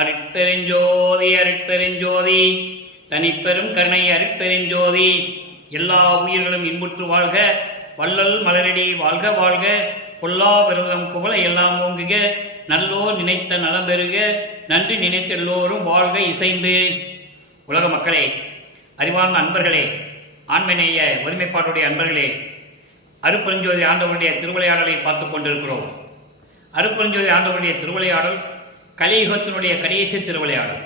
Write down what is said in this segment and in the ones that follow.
அருட்பெருஞ்சோதி அருட்பெருஞ்சோதி தனிப்பெரும் கருணை அருட்பெருஞ்சோதி. எல்லா உயிர்களும் இன்புற்று வாழ்க, வள்ளல் மலரடி வாழ்க வாழ்க, கொல்லா விரதம் குவள எல்லாம் ஓங்குக, நல்லோர் நினைத்த நலம் பெறுக, நன்றி நினைத்த எல்லோரும் வாழ்க இசைந்து. உலக மக்களே, அறிவார்ந்த அன்பர்களே, ஆண்மநேய ஒருமைப்பாட்டுடைய அன்பர்களே, அருட்பெருஞ்சோதி ஆண்டவருடைய திருவிளையாடலை பார்த்து கொண்டிருக்கிறோம். அருட்பெருஞ்சோதி ஆண்டவருடைய திருவிளையாடல் கலியுகத்தினுடைய கடைசி திருவிளையாடல்.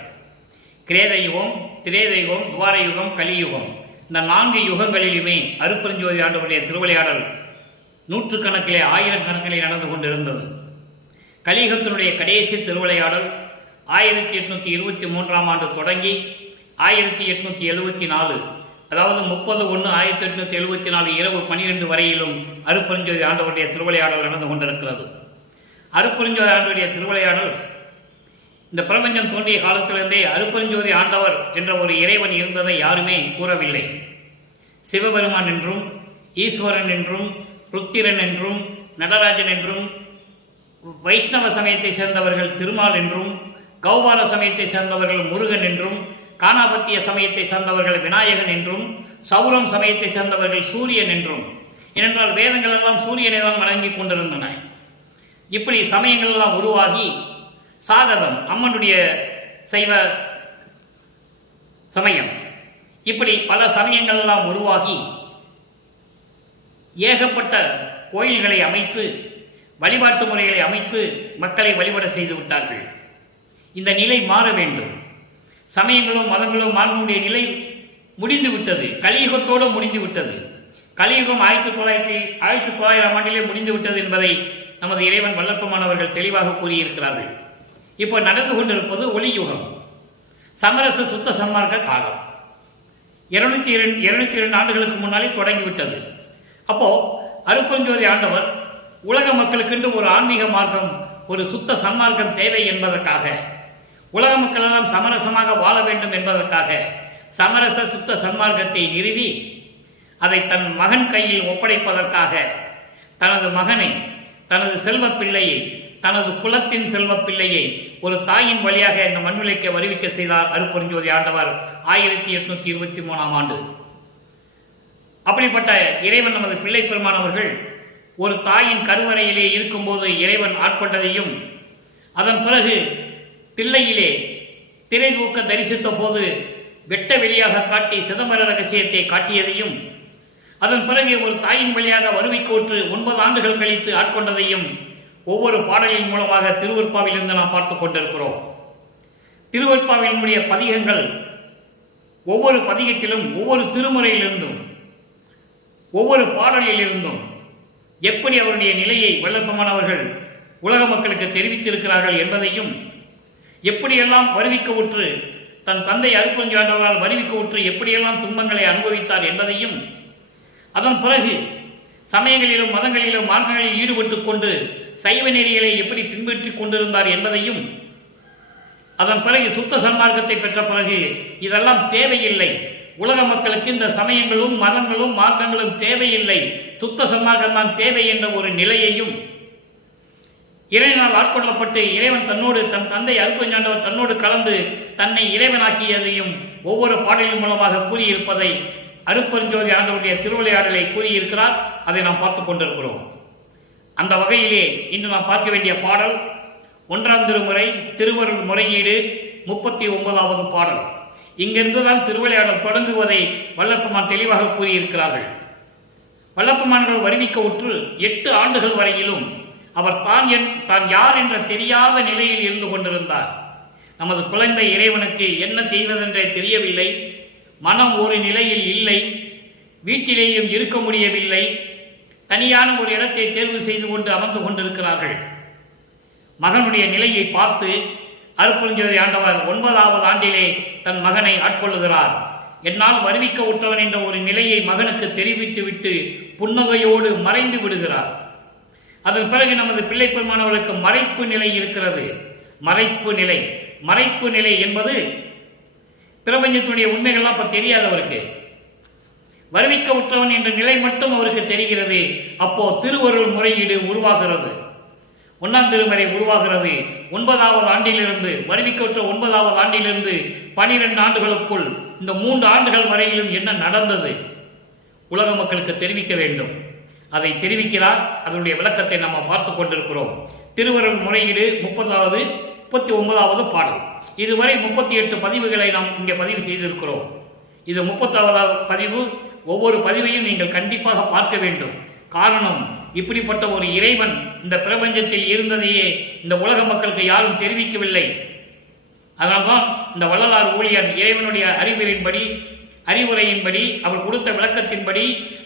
கிரேத யுகம், திரேத யுகம், துவார யுகம், கலியுகம், இந்த 4 யுகங்களிலுமே அருட்பெருஞ்சோதி ஆண்டவருடைய திருவிளையாடல் நூற்றுக்கணக்கிலே ஆயிரக்கணக்கிலே நடந்து கொண்டிருந்தது. கலியுகத்தினுடைய கடைசி திருவிளையாடல் 1823ஆம் ஆண்டு தொடங்கி 1874, அதாவது 30/1/1874 இரவு 12 வரையிலும் அருட்பெருஞ்சோதி ஆண்டவருடைய திருவிளையாடல் நடந்து கொண்டிருக்கிறது. அருட்பெருஞ்சோதி ஆண்டவருடைய திருவிளையாடல் இந்த பிரபஞ்சம் தோன்றிய காலத்திலிருந்தே அருட்பெருஞ்சோதி ஆண்டவர் என்ற ஒரு இறைவன் இருந்ததை யாருமே கூறவில்லை. சிவபெருமான் என்றும், ஈஸ்வரன் என்றும், ருத்திரன் என்றும், நடராஜன் என்றும், வைஷ்ணவ சமயத்தை சேர்ந்தவர்கள் திருமால் என்றும், கௌபால சமயத்தை சேர்ந்தவர்கள் முருகன் என்றும், கானாபத்திய சமயத்தை சேர்ந்தவர்கள் விநாயகன் என்றும், சௌரம் சமயத்தை சேர்ந்தவர்கள் சூரியன் என்றும், ஏனென்றால் வேதங்கள் எல்லாம் சூரியனை தான் வணங்கி கொண்டிருந்தன. இப்படி சமயங்கள் எல்லாம் உருவாகி சாகதம் அம்மனுடைய சைவ சமயம், இப்படி பல சமயங்கள் எல்லாம் உருவாகி ஏகப்பட்ட கோயில்களை அமைத்து வழிபாட்டு முறைகளை அமைத்து மக்களை வழிபட செய்து விட்டார்கள். இந்த நிலை மாற வேண்டும். சமயங்களும் மதங்களும் மாறக்கூடிய நிலை முடிந்து விட்டது. கலியுகத்தோடு முடிந்து விட்டது. கலியுகம் 1900ஆம் ஆண்டிலே முடிந்து விட்டது என்பதை நமது இறைவன் வல்லப்பமானவர்கள் தெளிவாக கூறியிருக்கிறார்கள். இப்போ நடந்து கொண்டிருப்பது ஒளியுகம், சமரச சுத்த சன்மார்க்க காலம். 202 ஆண்டுகளுக்கு முன்னாலே தொடங்கிவிட்டது. அப்போ அருட்பெருஞ்சோதி ஆண்டவர் உலக மக்களுக்கென்று ஒரு ஆன்மீக மார்க்கம், ஒரு சுத்த சன்மார்க்கம் தேவை என்பதற்காக, உலக மக்கள் எல்லாம் சமரசமாக வாழ வேண்டும் என்பதற்காக சமரச சுத்த சன்மார்க்கத்தை நிறுவி அதை தன் மகன் கையில் ஒப்படைப்பதற்காக தனது மகனை, தனது செல்வ பிள்ளையை, தனது குலத்தின் செல்வ பிள்ளையை ஒரு தாயின் வழியாக இந்த மண்ணுலைக்கு வருவிக்க செய்தார் அருட்பெருஞ்சோதி ஆண்டவர் 1823ஆம் ஆண்டு. அப்படிப்பட்ட இறைவன் நமது பிள்ளை பெருமானவர்கள் ஒரு தாயின் கருவறையிலே இருக்கும்போது இறைவன் ஆட்கொண்டதையும், அதன் பிறகு பிள்ளையிலே திரை தூக்க தரிசித்த போது வெட்ட வெளியாக காட்டி சிதம்பர ரகசியத்தை காட்டியதையும், அதன் பிறகு ஒரு தாயின் வழியாக வருவிக்கோற்று 9 ஆண்டுகள் கழித்து ஆட்கொண்டதையும் ஒவ்வொரு பாடலின் மூலமாக திருவெற்பாவிலிருந்து நாம் பார்த்து கொண்டிருக்கிறோம். திருவெற்பாவினுடைய பதிகங்கள் ஒவ்வொரு பதிகத்திலும், ஒவ்வொரு திருமுறையிலிருந்தும், ஒவ்வொரு பாடலிலிருந்தும் எப்படி அவருடைய நிலையை வல்லப்பமானவர்கள் உலக மக்களுக்கு தெரிவித்திருக்கிறார்கள் என்பதையும், எப்படியெல்லாம் வருவிக்க உற்று தன் தந்தை அருட்பெருஞ்சோதி ஆண்டவரால் வருவிக்க உற்று எப்படியெல்லாம் துன்பங்களை அனுபவித்தார் என்பதையும், அதன் பிறகு சமயங்களிலும் மதங்களிலும் மார்க்கங்களில் ஈடுபட்டு கொண்டு சைவ நெறிகளை எப்படி பின்பற்றி கொண்டிருந்தார் என்பதையும், அதன் பிறகு சுத்த சன்மார்க்கத்தை பெற்ற பிறகு இதெல்லாம் தேவையில்லை, உலக மக்களுக்கு இந்த சமயங்களும் மதங்களும் மார்க்கங்களும் தேவையில்லை, சுத்த சன்மார்க்கம் தான் தேவை என்ற ஒரு நிலையையும், இறைவனால் ஆட்கொள்ளப்பட்டு இறைவன் தன்னோடு, தன் தந்தை அருட்பெருஞ்சோதி ஆண்டவர் தன்னோடு கலந்து தன்னை இறைவனாக்கியதையும் ஒவ்வொரு பாடலின் மூலமாக கூறியிருப்பதை அருட்பெருஞ்சோதி ஆண்டவருடைய திருவிளையாடலை கூறியிருக்கிறார். அதை நாம் பார்த்து கொண்டிருக்கிறோம். அந்த வகையிலே இன்று நாம் பார்க்க வேண்டிய பாடல் 1ஆம் திருமுறை திருவருள் முறையீடு 39வது பாடல். இங்கிருந்துதான் திருவிளையாடல் தொடங்குவதை வல்லப்பமான் தெளிவாக கூறியிருக்கிறார்கள். வல்லப்பமான்கள் வருவிக்க உற்று 8 ஆண்டுகள் வரையிலும் அவர் தான் யார் என்ற தெரியாத நிலையில் இருந்து கொண்டிருந்தார். நமது குழந்தை இறைவனுக்கு என்ன செய்வதென்றே தெரியவில்லை. மனம் ஒரு நிலையில் இல்லை, வீட்டிலேயும் இருக்க முடியவில்லை. தனியான ஒரு இடத்தை தேர்வு செய்து கொண்டு அமர்ந்து கொண்டிருக்கிறார்கள். மகனுடைய நிலையை பார்த்து அருட்பெருஞ்சோதி ஆண்டவர் 9வது ஆண்டிலே தன் மகனை ஆட்கொள்ளுகிறார். என்னால் வருவிக்க உற்றவன் என்ற ஒரு நிலையை மகனுக்கு தெரிவித்துவிட்டு புன்னகையோடு மறைந்து விடுகிறார். அதன் பிறகு நமது பிள்ளை பெருமானவர்களுக்கு மறைப்பு நிலை இருக்கிறது. மறைப்பு நிலை என்பது பிரபஞ்சத்துடைய உண்மைகள்லாம் அப்ப தெரியாதவருக்கு, வருவிக்க உற்றவன் என்ற நிலை மட்டும் அவருக்கு தெரிகிறது. அப்போ திருவருள் முறையீடு உருவாகிறது. ஒன்றாம் திருமறை உருவாகிறது 9வது ஆண்டிலிருந்து, வருவிக்கப்பட்ட 9வது ஆண்டிலிருந்து 12 ஆண்டுகளுக்குள் இந்த 3 ஆண்டுகள் வரையிலும் என்ன நடந்தது உலக மக்களுக்கு தெரிவிக்க வேண்டும். அதை தெரிவிக்கிறார். அதனுடைய விளக்கத்தை நாம் பார்த்து கொண்டிருக்கிறோம். திருவருள் முறையீடு 39வது பாடல். இதுவரை 38 பதிவுகளை நாம் இங்கே பதிவு செய்திருக்கிறோம். இது 30வது பதிவு. ஒவ்வொரு பதிவையும் நீங்கள் கண்டிப்பாக பார்க்க வேண்டும். காரணம், இப்படிப்பட்ட ஒரு இறைவன் இந்த பிரபஞ்சத்தில் இருந்ததையே இந்த உலக மக்களுக்கு யாரும் தெரிவிக்கவில்லை. அதனால்தான் இந்த வள்ளலார் ஊழியர் இறைவனுடைய அறிவுரையின்படி அவர் கொடுத்த விளக்கத்தின்படி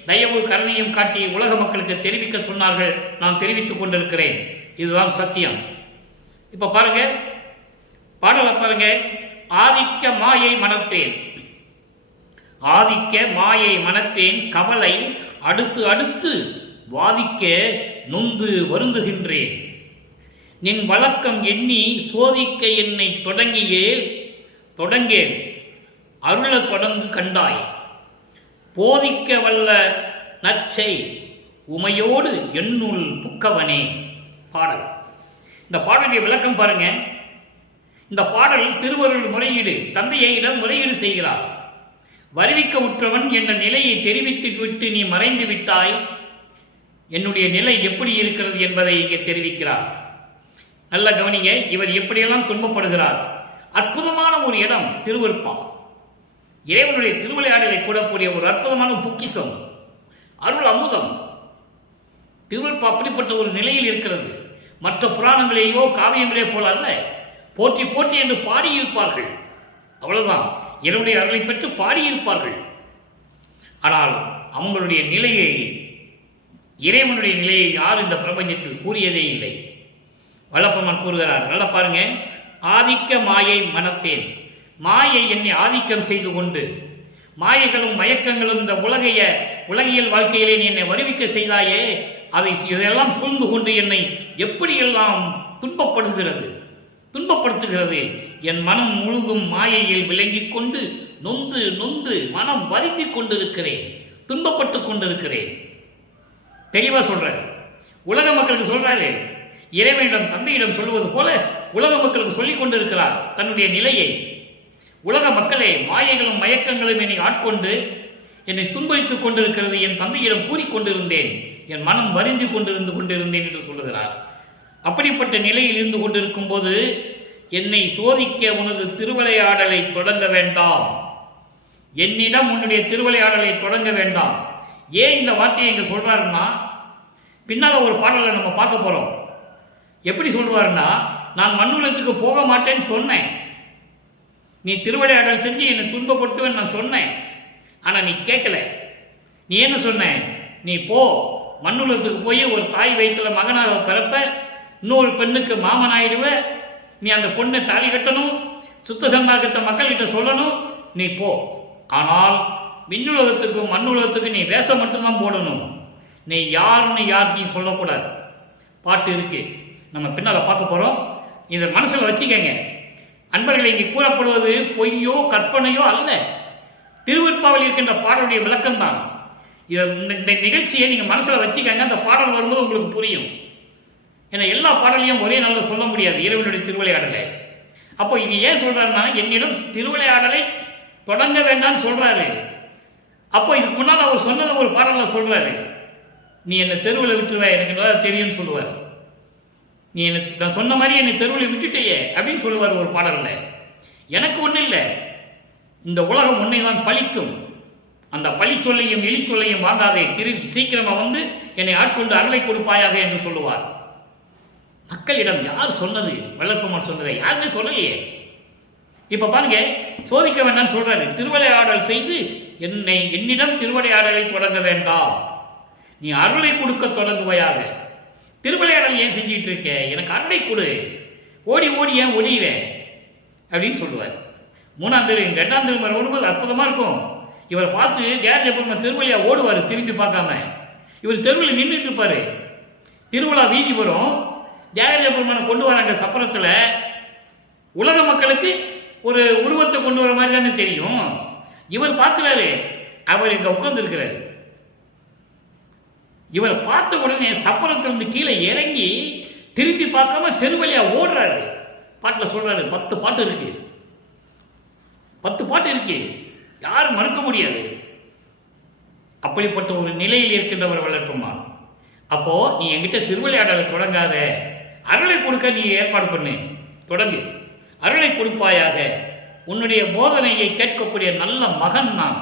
தயவு கருணையும் காட்டி உலக மக்களுக்கு தெரிவிக்க சொன்னார்கள். நான் தெரிவித்துக் கொண்டிருக்கிறேன். இதுதான் சத்தியம். இப்ப பாருங்க, பாடலை பாருங்க. ஆதிக்க மாயை மனத்தேன், ஆதிக்க மாயை மனத்தேன், கவலை அடுத்து அடுத்து வாதிக்க நொந்து வருந்துகின்றேன். நின் வழக்கம் எண்ணி சோதிக்க என்னை தொடங்கேன் அருள தொடங்கு கண்டாய், போதிக்க வல்ல நற்சை உமையோடு என்னுள் புக்கவனே. பாடல். இந்த பாடலுடைய விளக்கம் பாருங்க. இந்த பாடல் திருவருள் முறையீடு, தந்தையிடம் முறையீடு செய்கிறார். வருவிக்க உற்றவன் என்ற நிலையை தெரிவித்து விட்டு நீ மறைந்து விட்டாய், என்னுடைய நிலை எப்படி இருக்கிறது என்பதை இங்கே தெரிவிக்கிறார். நல்ல கவனிங்க, இவர் எப்படியெல்லாம் துன்பப்படுகிறார். அற்புதமான ஒரு இடம் திருவருட்பா. இறைவனுடைய திருவிளையாடலை கூடக்கூடிய ஒரு அற்புதமான பொக்கிஷம், அருள் அமுதம். திருவருட்பா அப்படிப்பட்ட ஒரு நிலையில் இருக்கிறது. மற்ற புராணங்களையோ காவியங்களே போல அல்ல. போற்றி போற்றி என்று பாடியிருப்பார்கள், அவ்வளவுதான். இறைவனுடைய அருளை பெற்று பாடியிருப்பார்கள். ஆனால் அவங்களுடைய நிலையை, இறைவனுடைய நிலையை யார் இந்த பிரபஞ்சத்தில் கூறியதே இல்லை. வல்லப்பெருமான் கூறுகிறார். நல்லா பாருங்க. ஆதிக்க மாயை மனத்தேன், மாயை என்னை ஆதிக்கம் செய்து கொண்டு, மாயைகளும் மயக்கங்களும் இந்த உலகியல் வாழ்க்கையிலே நீ என்னை வருவிக்க செய்தாயே, இதெல்லாம் சூழ்ந்து கொண்டு என்னை எப்படியெல்லாம் துன்பப்படுத்துகிறது. என் மனம் முழுதும் மாயையில் விளங்கிக் கொண்டு நொந்து நொந்து மனம் வருந்தி கொண்டிருக்கிறேன், துன்பப்பட்டு கொண்டிருக்கிறேன். தெளிவா சொல்றாரு. உலக மக்களுக்கு சொல்றாரு. இறைவனிடம் தந்தையிடம் சொல்வது போல உலக மக்களுக்கு சொல்லிக் கொண்டிருக்கிறார் தன்னுடைய நிலையை. உலக மக்களே, மாயைகளும் மயக்கங்களும் என்னை ஆட்கொண்டு என்னை துன்பளித்துக் கொண்டிருக்கிறது. என் தந்தையிடம் கூறிக்கொண்டிருந்தேன், என் மனம் வருந்தி கொண்டிருந்தேன் என்று சொல்லுகிறார். அப்படிப்பட்ட நிலையில் இருந்து கொண்டிருக்கும் போது என்னை சோதிக்க உனது திருவிளையாடலை தொடங்க வேண்டாம், என்னிடம் உன்னுடைய திருவிளையாடலை தொடங்க வேண்டாம். ஏன் இந்த வார்த்தையை இங்க சொல்றாருன்னா, பின்னால ஒரு பாடலை நம்ம பார்க்க போறோம். எப்படி சொல்வாருன்னா, நான் மண்ணுலகத்துக்கு போக மாட்டேன்னு சொன்னேன், நீ திருவிளையாடல் செஞ்சு என்னை துன்பப்படுத்துவேன்னு நான் சொன்னேன். ஆனா நீ கேட்கல. நீ என்ன சொன்ன? நீ போ, மண்ணுலகத்துக்கு போய் ஒரு தாய் வயிற்றுல மகனாக பிறப்ப, இன்னொரு பெண்ணுக்கு மாமன் ஆயிடுவ, நீ அந்த பொண்ணை தாலி கட்டணும், சுத்த சந்தாக்கத்தை மக்கள்கிட்ட சொல்லணும், நீ போ. ஆனால் விண்ணுலகத்துக்கும் மண்ணுலகத்துக்கும் நீ வேஷம் மட்டும்தான் போடணும். நீ யாருன்னு சொல்லக்கூடாது. பாட்டு இருக்கு, நம்ம பின்னால பார்க்க போறோம். இதை மனசுல வச்சுக்கங்க அன்பர்களை. இங்கே கூறப்படுவது பொய்யோ கற்பனையோ அல்ல, திருவருட்பாவில் இருக்கின்ற பாடலுடைய விளக்கம் தான். இந்த நிகழ்ச்சியை நீங்க மனசுல வச்சுக்கங்க. அந்த பாடல் வரும்போது உங்களுக்கு புரியும். ஏன்னா எல்லா பாடலையும் ஒரே நாளில் சொல்ல முடியாது இறைவனுடைய திருவிளையாடலை. அப்போ இங்க ஏன் சொல்றாருன்னா, என்னிடம் திருவிளையாடலை தொடங்க வேண்டாம்னு சொல்றாரு. அப்போ இதுக்கு முன்னால் அவர் சொன்னதை ஒரு பாடல சொல்றாரு. நீ என்னை தெருவில் விட்டுருவ, எனக்கு நல்லா தெரியும்னு சொல்லுவார். நீ நான் சொன்ன மாதிரி என்னை தெருவில் விட்டுட்டேயே அப்படின்னு சொல்லுவார் ஒரு பாடல்ல. எனக்கு ஒன்றும் இல்லை, இந்த உலகம் உன்னை தான் பழிக்கும், அந்த பழி சொல்லையும் எலி சொல்லையும் வாங்காதே, சீக்கிரமா வந்து என்னை ஆட்கொண்டு அருளை கொடுப்பாயாக என்று சொல்லுவார். மக்களிடம் யார் சொன்னது? வல்லற்பெருமான் சொன்னதை யாருமே சொல்லலையே. இப்ப பாருங்க, சோதிக்க வேண்டாம்னு சொல்றாரு. திருவிளையாடல் செய்து என்னிடம் திருவிளையாடலை தொடங்க வேண்டாம், நீ அருளை கொடுக்க தொடங்குவையாக. திருவிளையாடல் ஏன் செஞ்சிட்டு இருக்க? எனக்கு அருளை கொடு, ஓடி ஓடி ஏன் ஒடியிற அப்படின்னு சொல்லுவார். 3ஆம் திருவிழா 2ஆம் திருவிழா வரும்போது அற்புதமா இருக்கும். இவரை பார்த்து கேரள திருவிழையா ஓடுவார், திரும்பி பார்க்காம. இவர் தெருவில் நின்றுட்டு இருப்பாரு. திருவிழா வீதி வரும், தியாகராஜ பெருமானை கொண்டு வராங்க சப்பரத்தில். உலக மக்களுக்கு ஒரு உருவத்தை கொண்டு வர மாதிரி தானே தெரியும். இவர் பார்க்கிறாரு, அவர் இங்க உட்கார்ந்து இருக்கிறாரு. இவர் பார்த்த உடனே சப்பரத்திலிருந்து கீழே இறங்கி திரும்பி பார்க்காம தெருவழியா ஓடுறாரு. பாட்டில் சொல்றாரு 10 பாட்டு இருக்கு, 10 பாட்டு இருக்கு, யாரும் மறுக்க முடியாது. அப்படிப்பட்ட ஒரு நிலையில் இருக்கின்றவர் வளர்ப்புமான். அப்போ நீ என்கிட்ட திருவிளையாடலை தொடங்காத, அருளை கொடுக்க நீ ஏற்பாடு பண்ணு, தொடங்கு, அருளை கொடுப்பாயாக. உன்னுடைய போதனையை கேட்கக்கூடிய நல்ல மகன் நான்,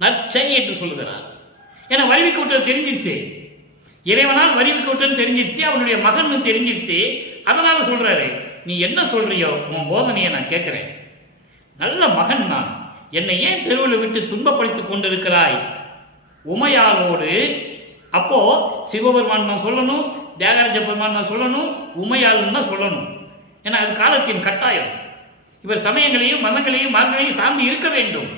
நற்செய் என்று சொல்லுகிறார். ஏன்னா வருவிக்க விட்டது தெரிஞ்சிருச்சு, இறைவனால் வருவிக்க விட்டது தெரிஞ்சிருச்சு, அவனுடைய மகன் தெரிஞ்சிருச்சு. அதனால சொல்றாரு, நீ என்ன சொல்றியோ உன் போதனையை நான் கேட்கிறேன். நல்ல மகன் நான், என்னை ஏன் தெருவில் விட்டு துன்பப்படுத்திக் கொண்டிருக்கிறாய் உமையாளோடு? அப்போ சிவபெருமான் நான் சொல்லணும், தியாகராஜ பெருமான் நான் சொல்லணும், உமையாளுன்னு தான் சொல்லணும். ஏன்னா அது காலத்தின் கட்டாயம். இவர் சமயங்களையும் மதங்களையும் மார்க்கங்களையும் சார்ந்து இருக்க வேண்டும்.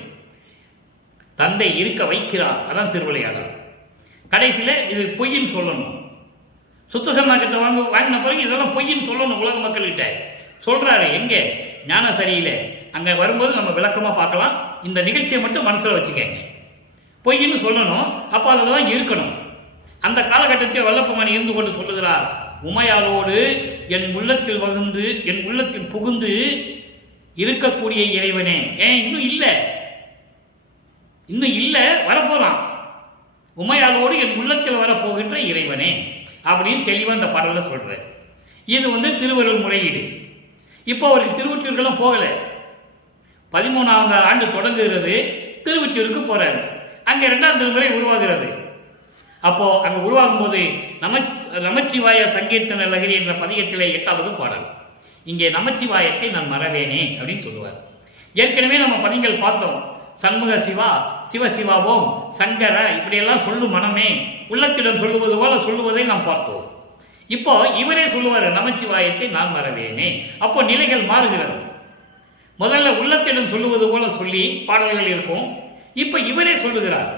தந்தை இருக்க வைக்கிறார், அதான் திருவிளையாடல். கடைசியில் இது பொய்ன்னு சொல்லணும். சுத்த சன்மார்க்கத்தை வாங்கின பிறகு இதெல்லாம் பொய்ன்னு சொல்லணும் உலக மக்கள்கிட்ட. சொல்றாரு எங்கே ஞான சரியில்லை, அங்கே வரும்போது நம்ம விளக்கமாக பார்க்கலாம். இந்த நிகழ்ச்சியை மட்டும் மனசில் வச்சுக்கங்க, பொய்ன்னு சொல்லணும். அப்போ அதெல்லாம் இருக்கணும். அந்த காலகட்டத்தில் வல்லப்பமான் இருந்து கொண்டு சொல்லுகிறார், உமையாளோடு என் உள்ளத்தில் வகுந்து என் உள்ளத்தில் புகுந்து இருக்கக்கூடிய இறைவனே. ஏன் இன்னும் இல்லை, இன்னும் இல்லை, வரப்போலாம். உமையாளோடு என் உள்ளத்தில் வரப்போகின்ற இறைவனே அப்படின்னு தெளிவாக அந்த பாடல சொல்றேன். இது திருவருள் முறையீடு. இப்போ அவருக்கு திருவொற்றியூருக்கெல்லாம் போகல. 13ஆவது ஆண்டு தொடங்குகிறது, திருவொற்றியூருக்கு போறாரு. அங்கே 2ஆம் திருமுறை உருவாகிறது. அப்போ அங்கே உருவாகும் போது நமச்சிவாய சங்கீர்த்தன லகரி என்ற பதிகத்திலே 8வது பாடல். இங்கே நமச்சிவாயத்தை நான் மறவேனே அப்படின்னு சொல்லுவார். ஏற்கனவே நம்ம பதிகள் பார்த்தோம். சண்முக சிவா, சிவசிவாவோம், சங்கர, இப்படியெல்லாம் சொல்லும் மனமே உள்ளத்திடம் சொல்லுவது போல சொல்லுவதை நாம் பார்த்தோம். இப்போ இவரே சொல்லுவார், நமச்சிவாயத்தை நான் மறவேனே. அப்போ நிலைகள் மாறுகிறது. முதல்ல உள்ளத்திடம் சொல்லுவது போல சொல்லி பாடல்கள் இருக்கும். இப்போ இவரே சொல்லுகிறார்.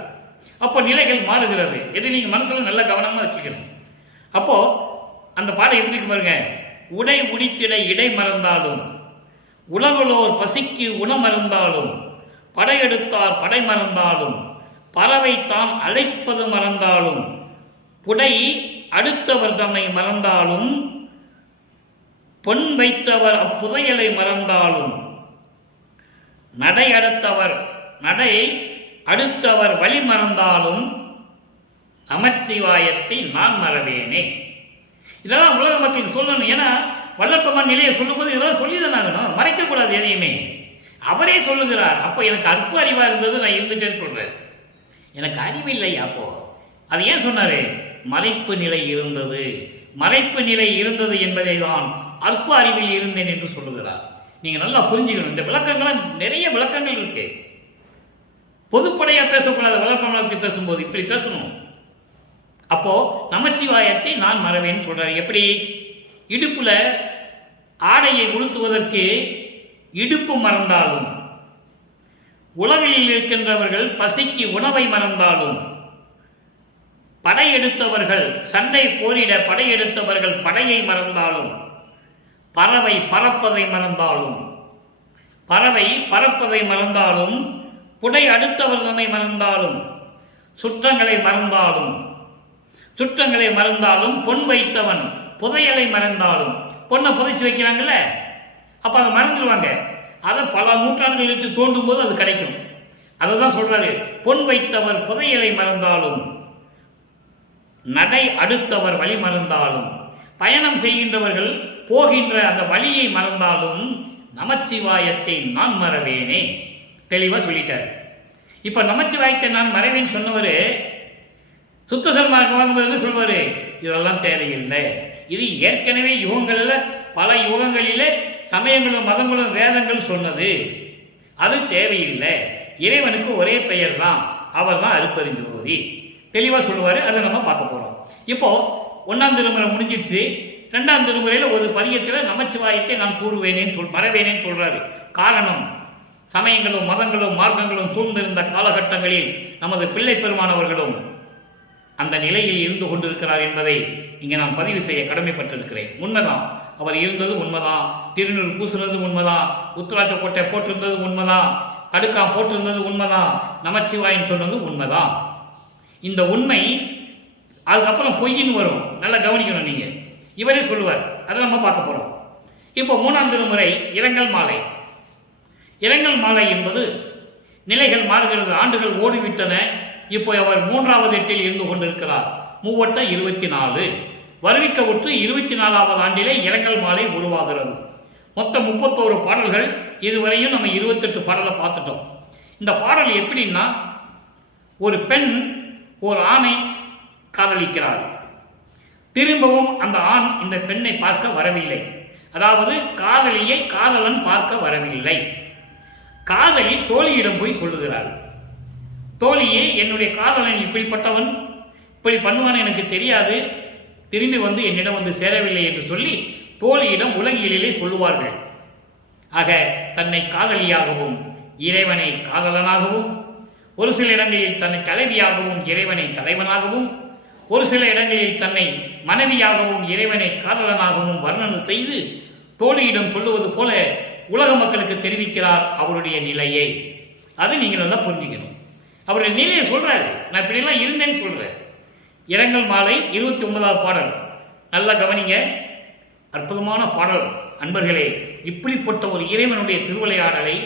அப்போ நிலைகள் மாறுகிறது. எது நீங்க மனசுல நல்ல கவனமா வச்சுக்கணும். அப்போ அந்த பாடம் எப்படி பாருங்க, உடை உடித்திட இடை மறந்தாலும், உலகளோர் பசிக்கு உணமறந்தாலும், படையெடுத்தார் படை மறந்தாலும், பறவை தான் அழைப்பது மறந்தாலும், புடை அடுத்தவர் தம்மை மறந்தாலும், பொன் வைத்தவர் அப்புதையலை மறந்தாலும், நடை அடுத்தவர் வழி மறந்தாலும், நமச்சிவாயத்தை நான் மறவேனே. இதெல்லாம் உலக மக்களுக்கு சொல்லணும். ஏன்னா வல்லப்பமான் நிலையை சொல்லும்போது இதெல்லாம் சொல்லிதான் ஆகணும், மறைக்கக்கூடாது எதையுமே. அவரே சொல்லுகிறார். அப்போ எனக்கு அற்ப அறிவா இருந்தது, நான் இருந்துட்டேன்னு சொல்றேன். எனக்கு அறிவில்லை. அப்போ அது ஏன் சொன்னாரு? மறைப்பு நிலை இருந்தது. மறைப்பு நிலை இருந்தது என்பதை தான் அற்ப அறிவில் இருந்தேன் என்று சொல்லுகிறார். நீங்க நல்லா புரிஞ்சுக்கணும். இந்த விளக்கங்கள்லாம் நிறைய விளக்கங்கள் இருக்கு. பொதுப்படையா பேசக்கூடாது. வல்லப்பமானத்தை பேசும்போது இப்படி பேசணும். அப்போ நமச்சிவாயத்தை நான் மறவேன்னு சொல்றாரு. எப்படி? இடுப்புல ஆடையை உடுத்துவதற்கு இடுப்பு மறந்தாலும், உலகில் இருக்கின்றவர்கள் பசிக்கு உணவை மறந்தாலும், படையெடுத்தவர்கள் சண்டை போரிட படையெடுத்தவர்கள் படையை மறந்தாலும், பறவை பறப்பதை மறந்தாலும், புடை அடுத்தவர் தன்னை மறந்தாலும், சுற்றங்களை மறந்தாலும், பொன் வைத்தவன் புதையலை மறந்தாலும், பொண்ணை புதைச்சி வைக்கிறாங்கல்ல, அப்ப அதை மறந்துடுவாங்க. அதை பல நூற்றாண்டுகள் எடுத்து தோண்டும் போது அது கிடைக்கும். அதை தான் சொல்றாரு, பொன் வைத்தவர் புதையலை மறந்தாலும், நடை அடுத்தவர் வழி மறந்தாலும், பயணம் செய்கின்றவர்கள் போகின்ற அந்த வழியை மறந்தாலும், நமச்சிவாயத்தை நான் மறவேனே. தெளிவா சொல்லிட்டார். இப்ப நமச்சிவாயத்தை நான் மறவேன்னு சொன்னவர் சுத்த சன்மார்க்கம் சொல்வாரு, இதெல்லாம் தேவையில்லை. இது ஏற்கனவே யுகங்கள்ல பல யுகங்களிலே சமயங்களும் மதங்களும் வேதங்கள் சொன்னது, அது தேவையில்லை. இறைவனுக்கு ஒரே பெயர் தான், அவர் தான் அருட்பெருஞ்சோதி. தெளிவா சொல்லுவாரு. அதை நம்ம பார்க்க போறோம். இப்போ 1ஆம் திருமுறை முடிஞ்சிருச்சு. 2ஆம் திருமுறையில ஒரு பதியத்தில் நமச்சிவாயத்தை நான் மறவேனேன்னு சொல்றாரு. காரணம், சமயங்களும் மதங்களும் மார்க்கங்களும் சூழ்ந்திருந்த காலகட்டங்களில் நமது பிள்ளை பெருமானவர்களும் அந்த நிலையில் இருந்து கொண்டிருக்கிறார் என்பதை இங்கே நான் பதிவு செய்ய கடமைப்பட்டிருக்கிறேன். உண்மைதான், அவர் இருந்தது உண்மைதான். திருநூறு பூசுனது உண்மைதான். உத்திராட்ச கோட்டை போட்டிருந்தது உண்மைதான். கடுக்காம் போட்டிருந்தது உண்மைதான். நமச்சிவாயன் சொன்னது உண்மைதான். இந்த உண்மை அதுக்கப்புறம் பொய்ன்னு வரும். நல்லா கவனிக்கணும் நீங்க. இவரே சொல்லுவார். அதை நம்ம பார்க்க போறோம். இப்போ 3ஆம் திருமுறை இரங்கல் மாலை. இரங்கல் மாலை என்பது நிலைகள் மாறுகிறது, ஆண்டுகள் ஓடிவிட்டன. இப்போ அவர் 3வது எட்டில் இருந்து கொண்டிருக்கிறார். மூவட்ட 24 வருவிக்க உற்று 24வது ஆண்டிலே இரங்கல் மாலை உருவாகிறது. மொத்தம் 31 பாடல்கள். இதுவரையும் நம்ம 28 பாடலை பார்த்துட்டோம். இந்த பாடல் எப்படின்னா, ஒரு பெண் ஒரு ஆணை காதலிக்கிறாள். திரும்பவும் அந்த ஆண் இந்த பெண்ணை பார்க்க வரவில்லை. அதாவது காதலியை காதலன் பார்க்க வரவில்லை. காதலி தோழியிடம் போய் சொல்லுகிறாள், தோழியே, என்னுடைய காதலன் இப்படிப்பட்டவன், இப்படி பண்ணுவான் எனக்கு தெரியாது, திரும்பி வந்து என்னிடம் வந்து சேரவில்லை என்று சொல்லி தோழியிடம் உலகியலிலே சொல்லுவார்கள். ஆக தன்னை காதலியாகவும் இறைவனை காதலனாகவும், ஒரு சில இடங்களில் தன்னை தலைவியாகவும் இறைவனை தலைவனாகவும், ஒரு சில இடங்களில் தன்னை மனைவியாகவும் இறைவனை காதலனாகவும் வர்ணனை செய்து தோழியிடம் சொல்லுவது போல உலக மக்களுக்கு தெரிவிக்கிறார் அவருடைய நிலையை. அது நீங்க நல்லா புரிஞ்சுக்கணும். அவருடைய நிலையை சொல்றாரு, நான் இப்படிலாம் இருந்தேன்னு சொல்றேன். இரங்கல் மாலை 29வது பாடல் நல்லா கவனிங்க. அற்புதமான பாடல் அன்பர்களே. இப்படிப்பட்ட ஒரு இறைவனுடைய திருவிளையாடலை,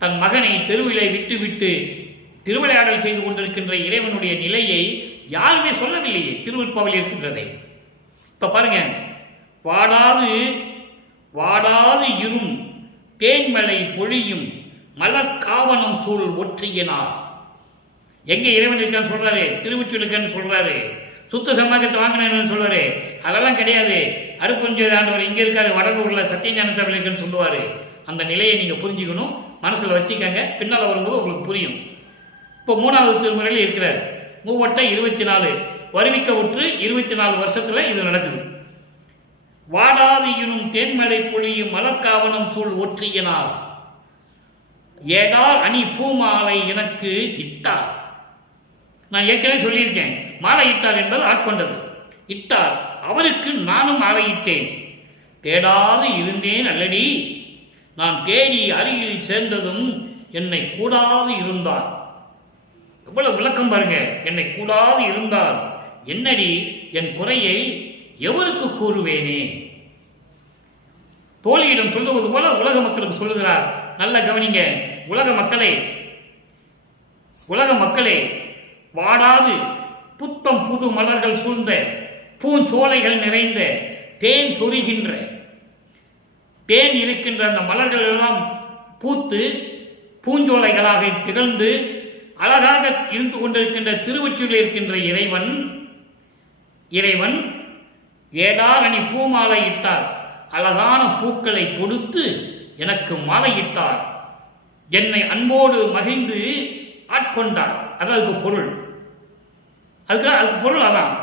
தன் மகனை தெருவிலை விட்டு விட்டு திருவிளையாடல் செய்து கொண்டிருக்கின்ற இறைவனுடைய நிலையை யாருமே சொல்லவில்லையே. திருவிற்பாவில் இருக்கின்றதை இப்ப பாருங்க. வாடாது வாடாது இரும் தேன்மலை பொழியும் மலர் காவனம் சூழ் ஒற்றியனார். எங்க இறைவன் இருக்கான்னு சொல்றாரு, திருவொற்றியூர் இருக்கான்னு சொல்றாரு, சுத்த சமாஜத்தை வாங்கினு சொல்றாரு. அதெல்லாம் கிடையாது. அருப்பஞ்சோதி ஆண்டவர் இங்க இருக்காரு, வடலூர்ல சத்தியஞான சபையில் இருக்குன்னு சொல்லுவாரு. அந்த நிலையை நீங்க புரிஞ்சுக்கணும், மனசுல வச்சுக்கங்க. பின்னால வரும்போது உங்களுக்கு புரியும். இப்போ 3வது திருமுறையில் இருக்கிறார். மூவட்ட 24 வருவிக்க உற்று 24 வருஷத்துல இது நடக்குது. வாடாது இரும் தேன்மலை பொழியும் மலர்காவனம் சூழ் ஒற்றியனார் ஏடார் அணி பூமாலை எனக்கு இட்டார். நான் ஏற்கனவே சொல்லியிருக்கேன், மாலை இட்டார் என்பது ஆட்கொண்டது. இட்டார், அவருக்கு நானும் மாலையிட்டேன். தேடாது இருந்தேன் அல்லடி, நான் தேடி அருகில் சேர்ந்ததும் என்னை கூடாது இருந்தார். எவ்வளவு விளக்கம் பாருங்க. என்னை கூடாது இருந்தார், என்னடி என் குறையை எவருக்கு கூறுவேனே. தோழியிடம் சொல்லுவது போல உலக மக்களுக்கு சொல்லுகிறார். நல்ல கவனிங்க. உலக மக்களே, வாடாது புத்தம் புது மலர்கள் சூழ்ந்த பூஞ்சோலைகள் நிறைந்த தேன் சொரிகின்ற, தேன் இருக்கின்ற அந்த மலர்கள் எல்லாம் பூத்து பூஞ்சோலைகளாக திகழ்ந்து அழகாக இருந்து கொண்டிருக்கின்ற திருவொற்றியூரில் இருக்கின்ற இறைவன் ஏடார் அணி பூமாலை இட்டார். அழகான பூக்களை கொடுத்து எனக்கு மாலையிட்டார். என்னை அன்போடு மகிழ்ந்து ஆட்கொண்டார். அதாவது பொருள், அதுக்கு பொருள் அதான்.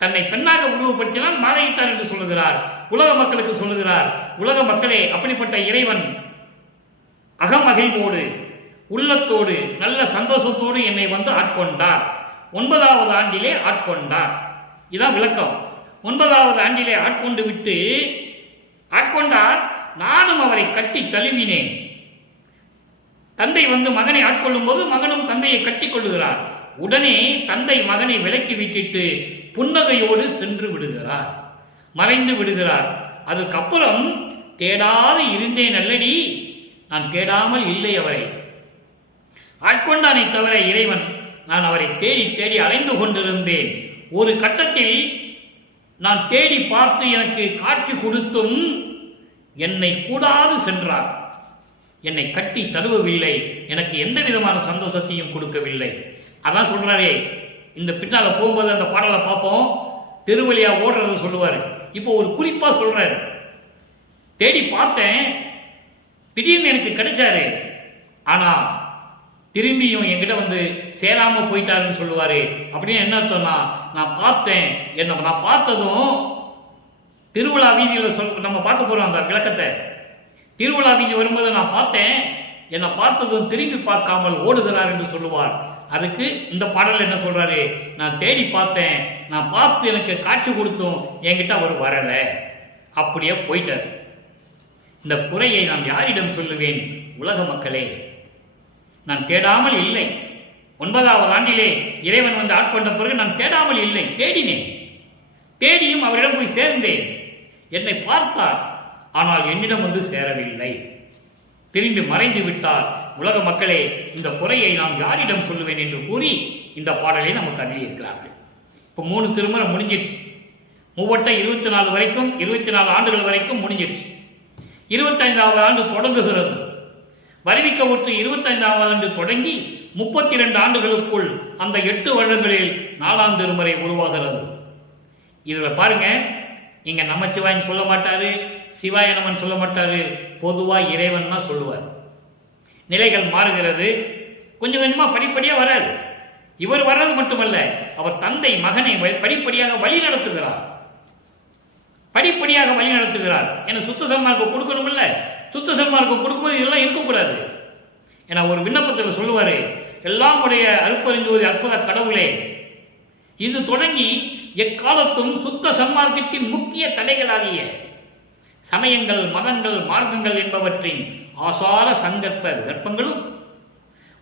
தன்னை பெண்ணாக உருவப்படுத்தினால் மாலையிட்டார் என்று சொல்லுகிறார். உலக மக்களுக்கு சொல்லுகிறார், உலக மக்களே, அப்படிப்பட்ட இறைவன் அகமகிழ்வோடு உள்ளத்தோடு நல்ல சந்தோஷத்தோடு என்னை வந்து ஆட்கொண்டார். 9வது ஆண்டிலே ஆட்கொண்டார். இதான் விளக்கம். 9வது ஆண்டிலே ஆட்கொண்டு விட்டு ஆட்கொண்டார். நானும் அவரை கட்டி தழுவினேன். தந்தை வந்து மகனை ஆட்கொள்ளும் போது மகனும் தந்தையை கட்டி கொள்ளுகிறார். உடனே தந்தை மகனை விலக்கி விட்டுட்டு புன்னகையோடு சென்று விடுகிறார், மறைந்து விடுகிறார். அதுக்கப்புறம் தேடாது இருந்தேன் அல்லடி, நான் தேடாமல் இல்லை அவரை. ஆட்கொண்டானை தவிர இறைவன், நான் அவரை தேடி தேடி அலைந்து கொண்டிருந்தேன். ஒரு கட்டத்தில் நான் தேடி பார்த்து எனக்கு காட்சி கொடுத்தும் என்னை கூடாது சென்றார். என்னை கட்டி தழுவவில்லை, எனக்கு எந்த விதமான சந்தோஷத்தையும் கொடுக்கவில்லை. அதான் சொல்றாரே, இந்த பின்னால போகும்போது அந்த பாடலை பார்ப்போம். திருவழியா ஓடுறது சொல்லுவாரு. இப்போ ஒரு குறிப்பா சொல்றாரு, தேடி பார்த்தேன், திடீர்னு எனக்கு கிடைச்சாரு, ஆனா திரும்பியும் என்கிட்ட வந்து சேராம போயிட்டாருன்னு சொல்லுவாரு. அப்படின்னு என்ன அர்த்தம்னா, நான் பார்த்தேன், நான் பார்த்ததும் திருவிழா வீதியில் நம்ம பார்க்க போறோம் அந்த விளக்கத்தை. திருவிழா வீதி வரும்போது நான் பார்த்தேன், என்னை பார்த்ததும் திரும்பி பார்க்காமல் ஓடுகிறார் என்று சொல்லுவார். அதுக்கு இந்த பாடல் என்ன சொல்றாரு, நான் தேடி பார்த்தேன், நான் பார்த்து எனக்கு காட்சி கொடுத்தும் என்கிட்ட அவர் வரல, அப்படியே போயிட்டார். இந்த குறையை நான் யாரிடம் சொல்லுவேன்? உலக மக்களே, நான் தேடாமல் இல்லை. 9வது ஆண்டிலே இறைவன் வந்து ஆட்கொண்ட பிறகு நான் தேடாமல் இல்லை, தேடினேன். தேடியும் அவரிடம் போய் சேர்ந்தேன். என்னை பார்த்தார், ஆனால் என்னிடம் வந்து சேரவில்லை, திரும்பி மறைந்து விட்டார். உலக மக்களே, இந்த குறையை நான் யாரிடம் சொல்லுவேன் என்று கூறி இந்த பாடலை நமக்கு அள்ளியிருக்கிறார்கள். இப்போ 3 திருமணம் முடிஞ்சிடுச்சு. மூவட்ட 24 வரைக்கும் 24 ஆண்டுகள் வரைக்கும் முடிஞ்சிடுச்சு. 25வது ஆண்டு தொடங்குகிறது. வருவிக்க ஒற்று 25வது ஆண்டு தொடங்கி 32 ஆண்டுகளுக்குள் அந்த 8 வருடங்களில் 4ஆம் திருமுறை உருவாகிறது. இதில் பாருங்க, இங்க நமச்சிவாயன் சொல்ல மாட்டாரு, சிவாய நமன் சொல்ல மாட்டாரு, பொதுவாக இறைவன் தான் சொல்லுவார். நிலைகள் மாறுகிறது, கொஞ்சம் கொஞ்சமா படிப்படியாக வராது. இவர் வர்றது மட்டுமல்ல, அவர் தந்தை மகனை படிப்படியாக வழி நடத்துகிறார். படிப்படியாக வழி நடத்துகிறார். ஏன்னா சுத்த சன்மார்க்கம் கொடுக்கணும் இல்ல, சுத்த சன்மார்க்கம் கொடுக்கும்போது இதெல்லாம் இருக்கக்கூடாது. ஏன்னா ஒரு விண்ணப்பத்தில் சொல்லுவாரு, எல்லாம் உடைய அருப்பறிஞ்சோதி அற்புத கடவுளே, இது தொடங்கி எக்காலத்தும் சுத்த சன்மார்க்கத்தின் முக்கிய தடைகளாகிய சமயங்கள், மதங்கள், மார்க்கங்கள் என்பவற்றின் ஆசார சங்கற்ப விகற்பங்களும்,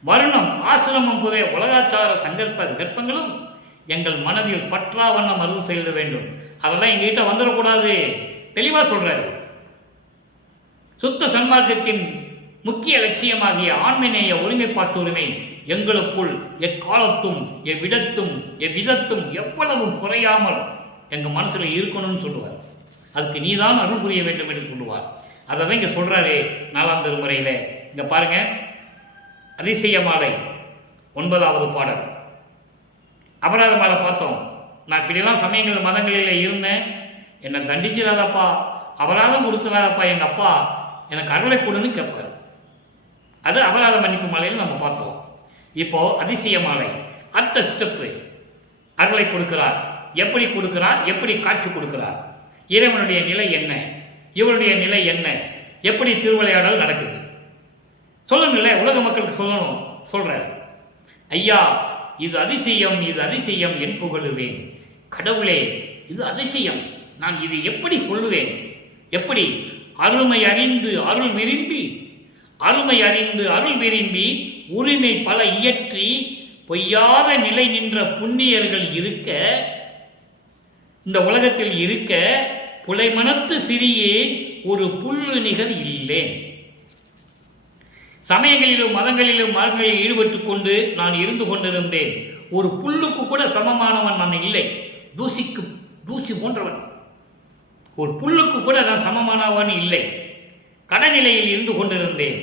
வருணம், ஆசிரமம் புதிய உலகாச்சார சங்கற்ப விகற்பங்களும் எங்கள் மனதில் பற்றாவண்ணம் அருள் செய்ய வேண்டும். அதெல்லாம் எங்ககிட்ட வந்துடக்கூடாது. தெளிவா சொல்றாரு. சுத்த சன்மார்க்கத்தின் முக்கிய லட்சியமாகிய ஆண்மைநேய ஒருமைப்பாட்டு உரிமை எங்களுக்குள் எக்காலத்தும் எவ்விடத்தும் எவ்விதத்தும் எவ்வளவும் குறையாமல் எங்க மனசுல இருக்கணும்னு சொல்லுவார். அதுக்கு நீதான் அருள் புரிய வேண்டும் என்று சொல்லுவார். அதை இங்க சொல்றாரு 4ஆம் திருமுறையில. இங்க பாருங்க, அதிசய மாலை 9வது பாடல். அபராத மாலை பார்த்தோம். நான் இப்படிலாம் சமயங்கள் மதங்களில் இருந்தேன், என்னை தண்டிச்சிடாதப்பா, அபராதம் கொடுத்துடாதப்பா, எங்க அப்பா எனக்கு அருளை கொடுன்னு கேட்பார். அது அபராத மன்னிப்பு மாலையில் நம்ம பார்த்தோம். இப்போ அதிசய மாலை அடுத்த ஸ்டெப்பு, அருளை கொடுக்கிறார். எப்படி கொடுக்கிறார்? எப்படி காட்சி கொடுக்கிறார்? இறைவனுடைய நிலை என்ன, இவருடைய நிலை என்ன, எப்படி திருவிளையாடல் நடக்குது சொல்லணும்ல, உலக மக்களுக்கு சொல்லணும். சொல்ற ஐயா, இது அதிசயம், இது அதிசயம் என் புகழுவேன். கடவுளே, இது அதிசயம், நான் இது எப்படி சொல்லுவேன்? எப்படி? அருமை அறிந்து அருள் விரும்பி, அருமை அறிந்து அருள் விரும்பி உரிமை பல இயற்றி பொய்யாத நிலை நின்ற புண்ணியர்கள் இருக்க, இந்த உலகத்தில் இருக்க, புலைமனத்து சிறியே ஒரு புல்லு நிகர் இல்லேன். சமயங்களிலும் மதங்களிலும் மார்க்கங்களில் ஈடுபட்டுக் கொண்டு நான் இருந்து கொண்டிருந்தேன். ஒரு புல்லுக்கு கூட சமமானவன் நான் இல்லை. தூசி போன்றவன். ஒரு புல்லுக்கு கூட நான் சமமானவன் இல்லை. கடநிலையில் இருந்து கொண்டிருந்தேன்.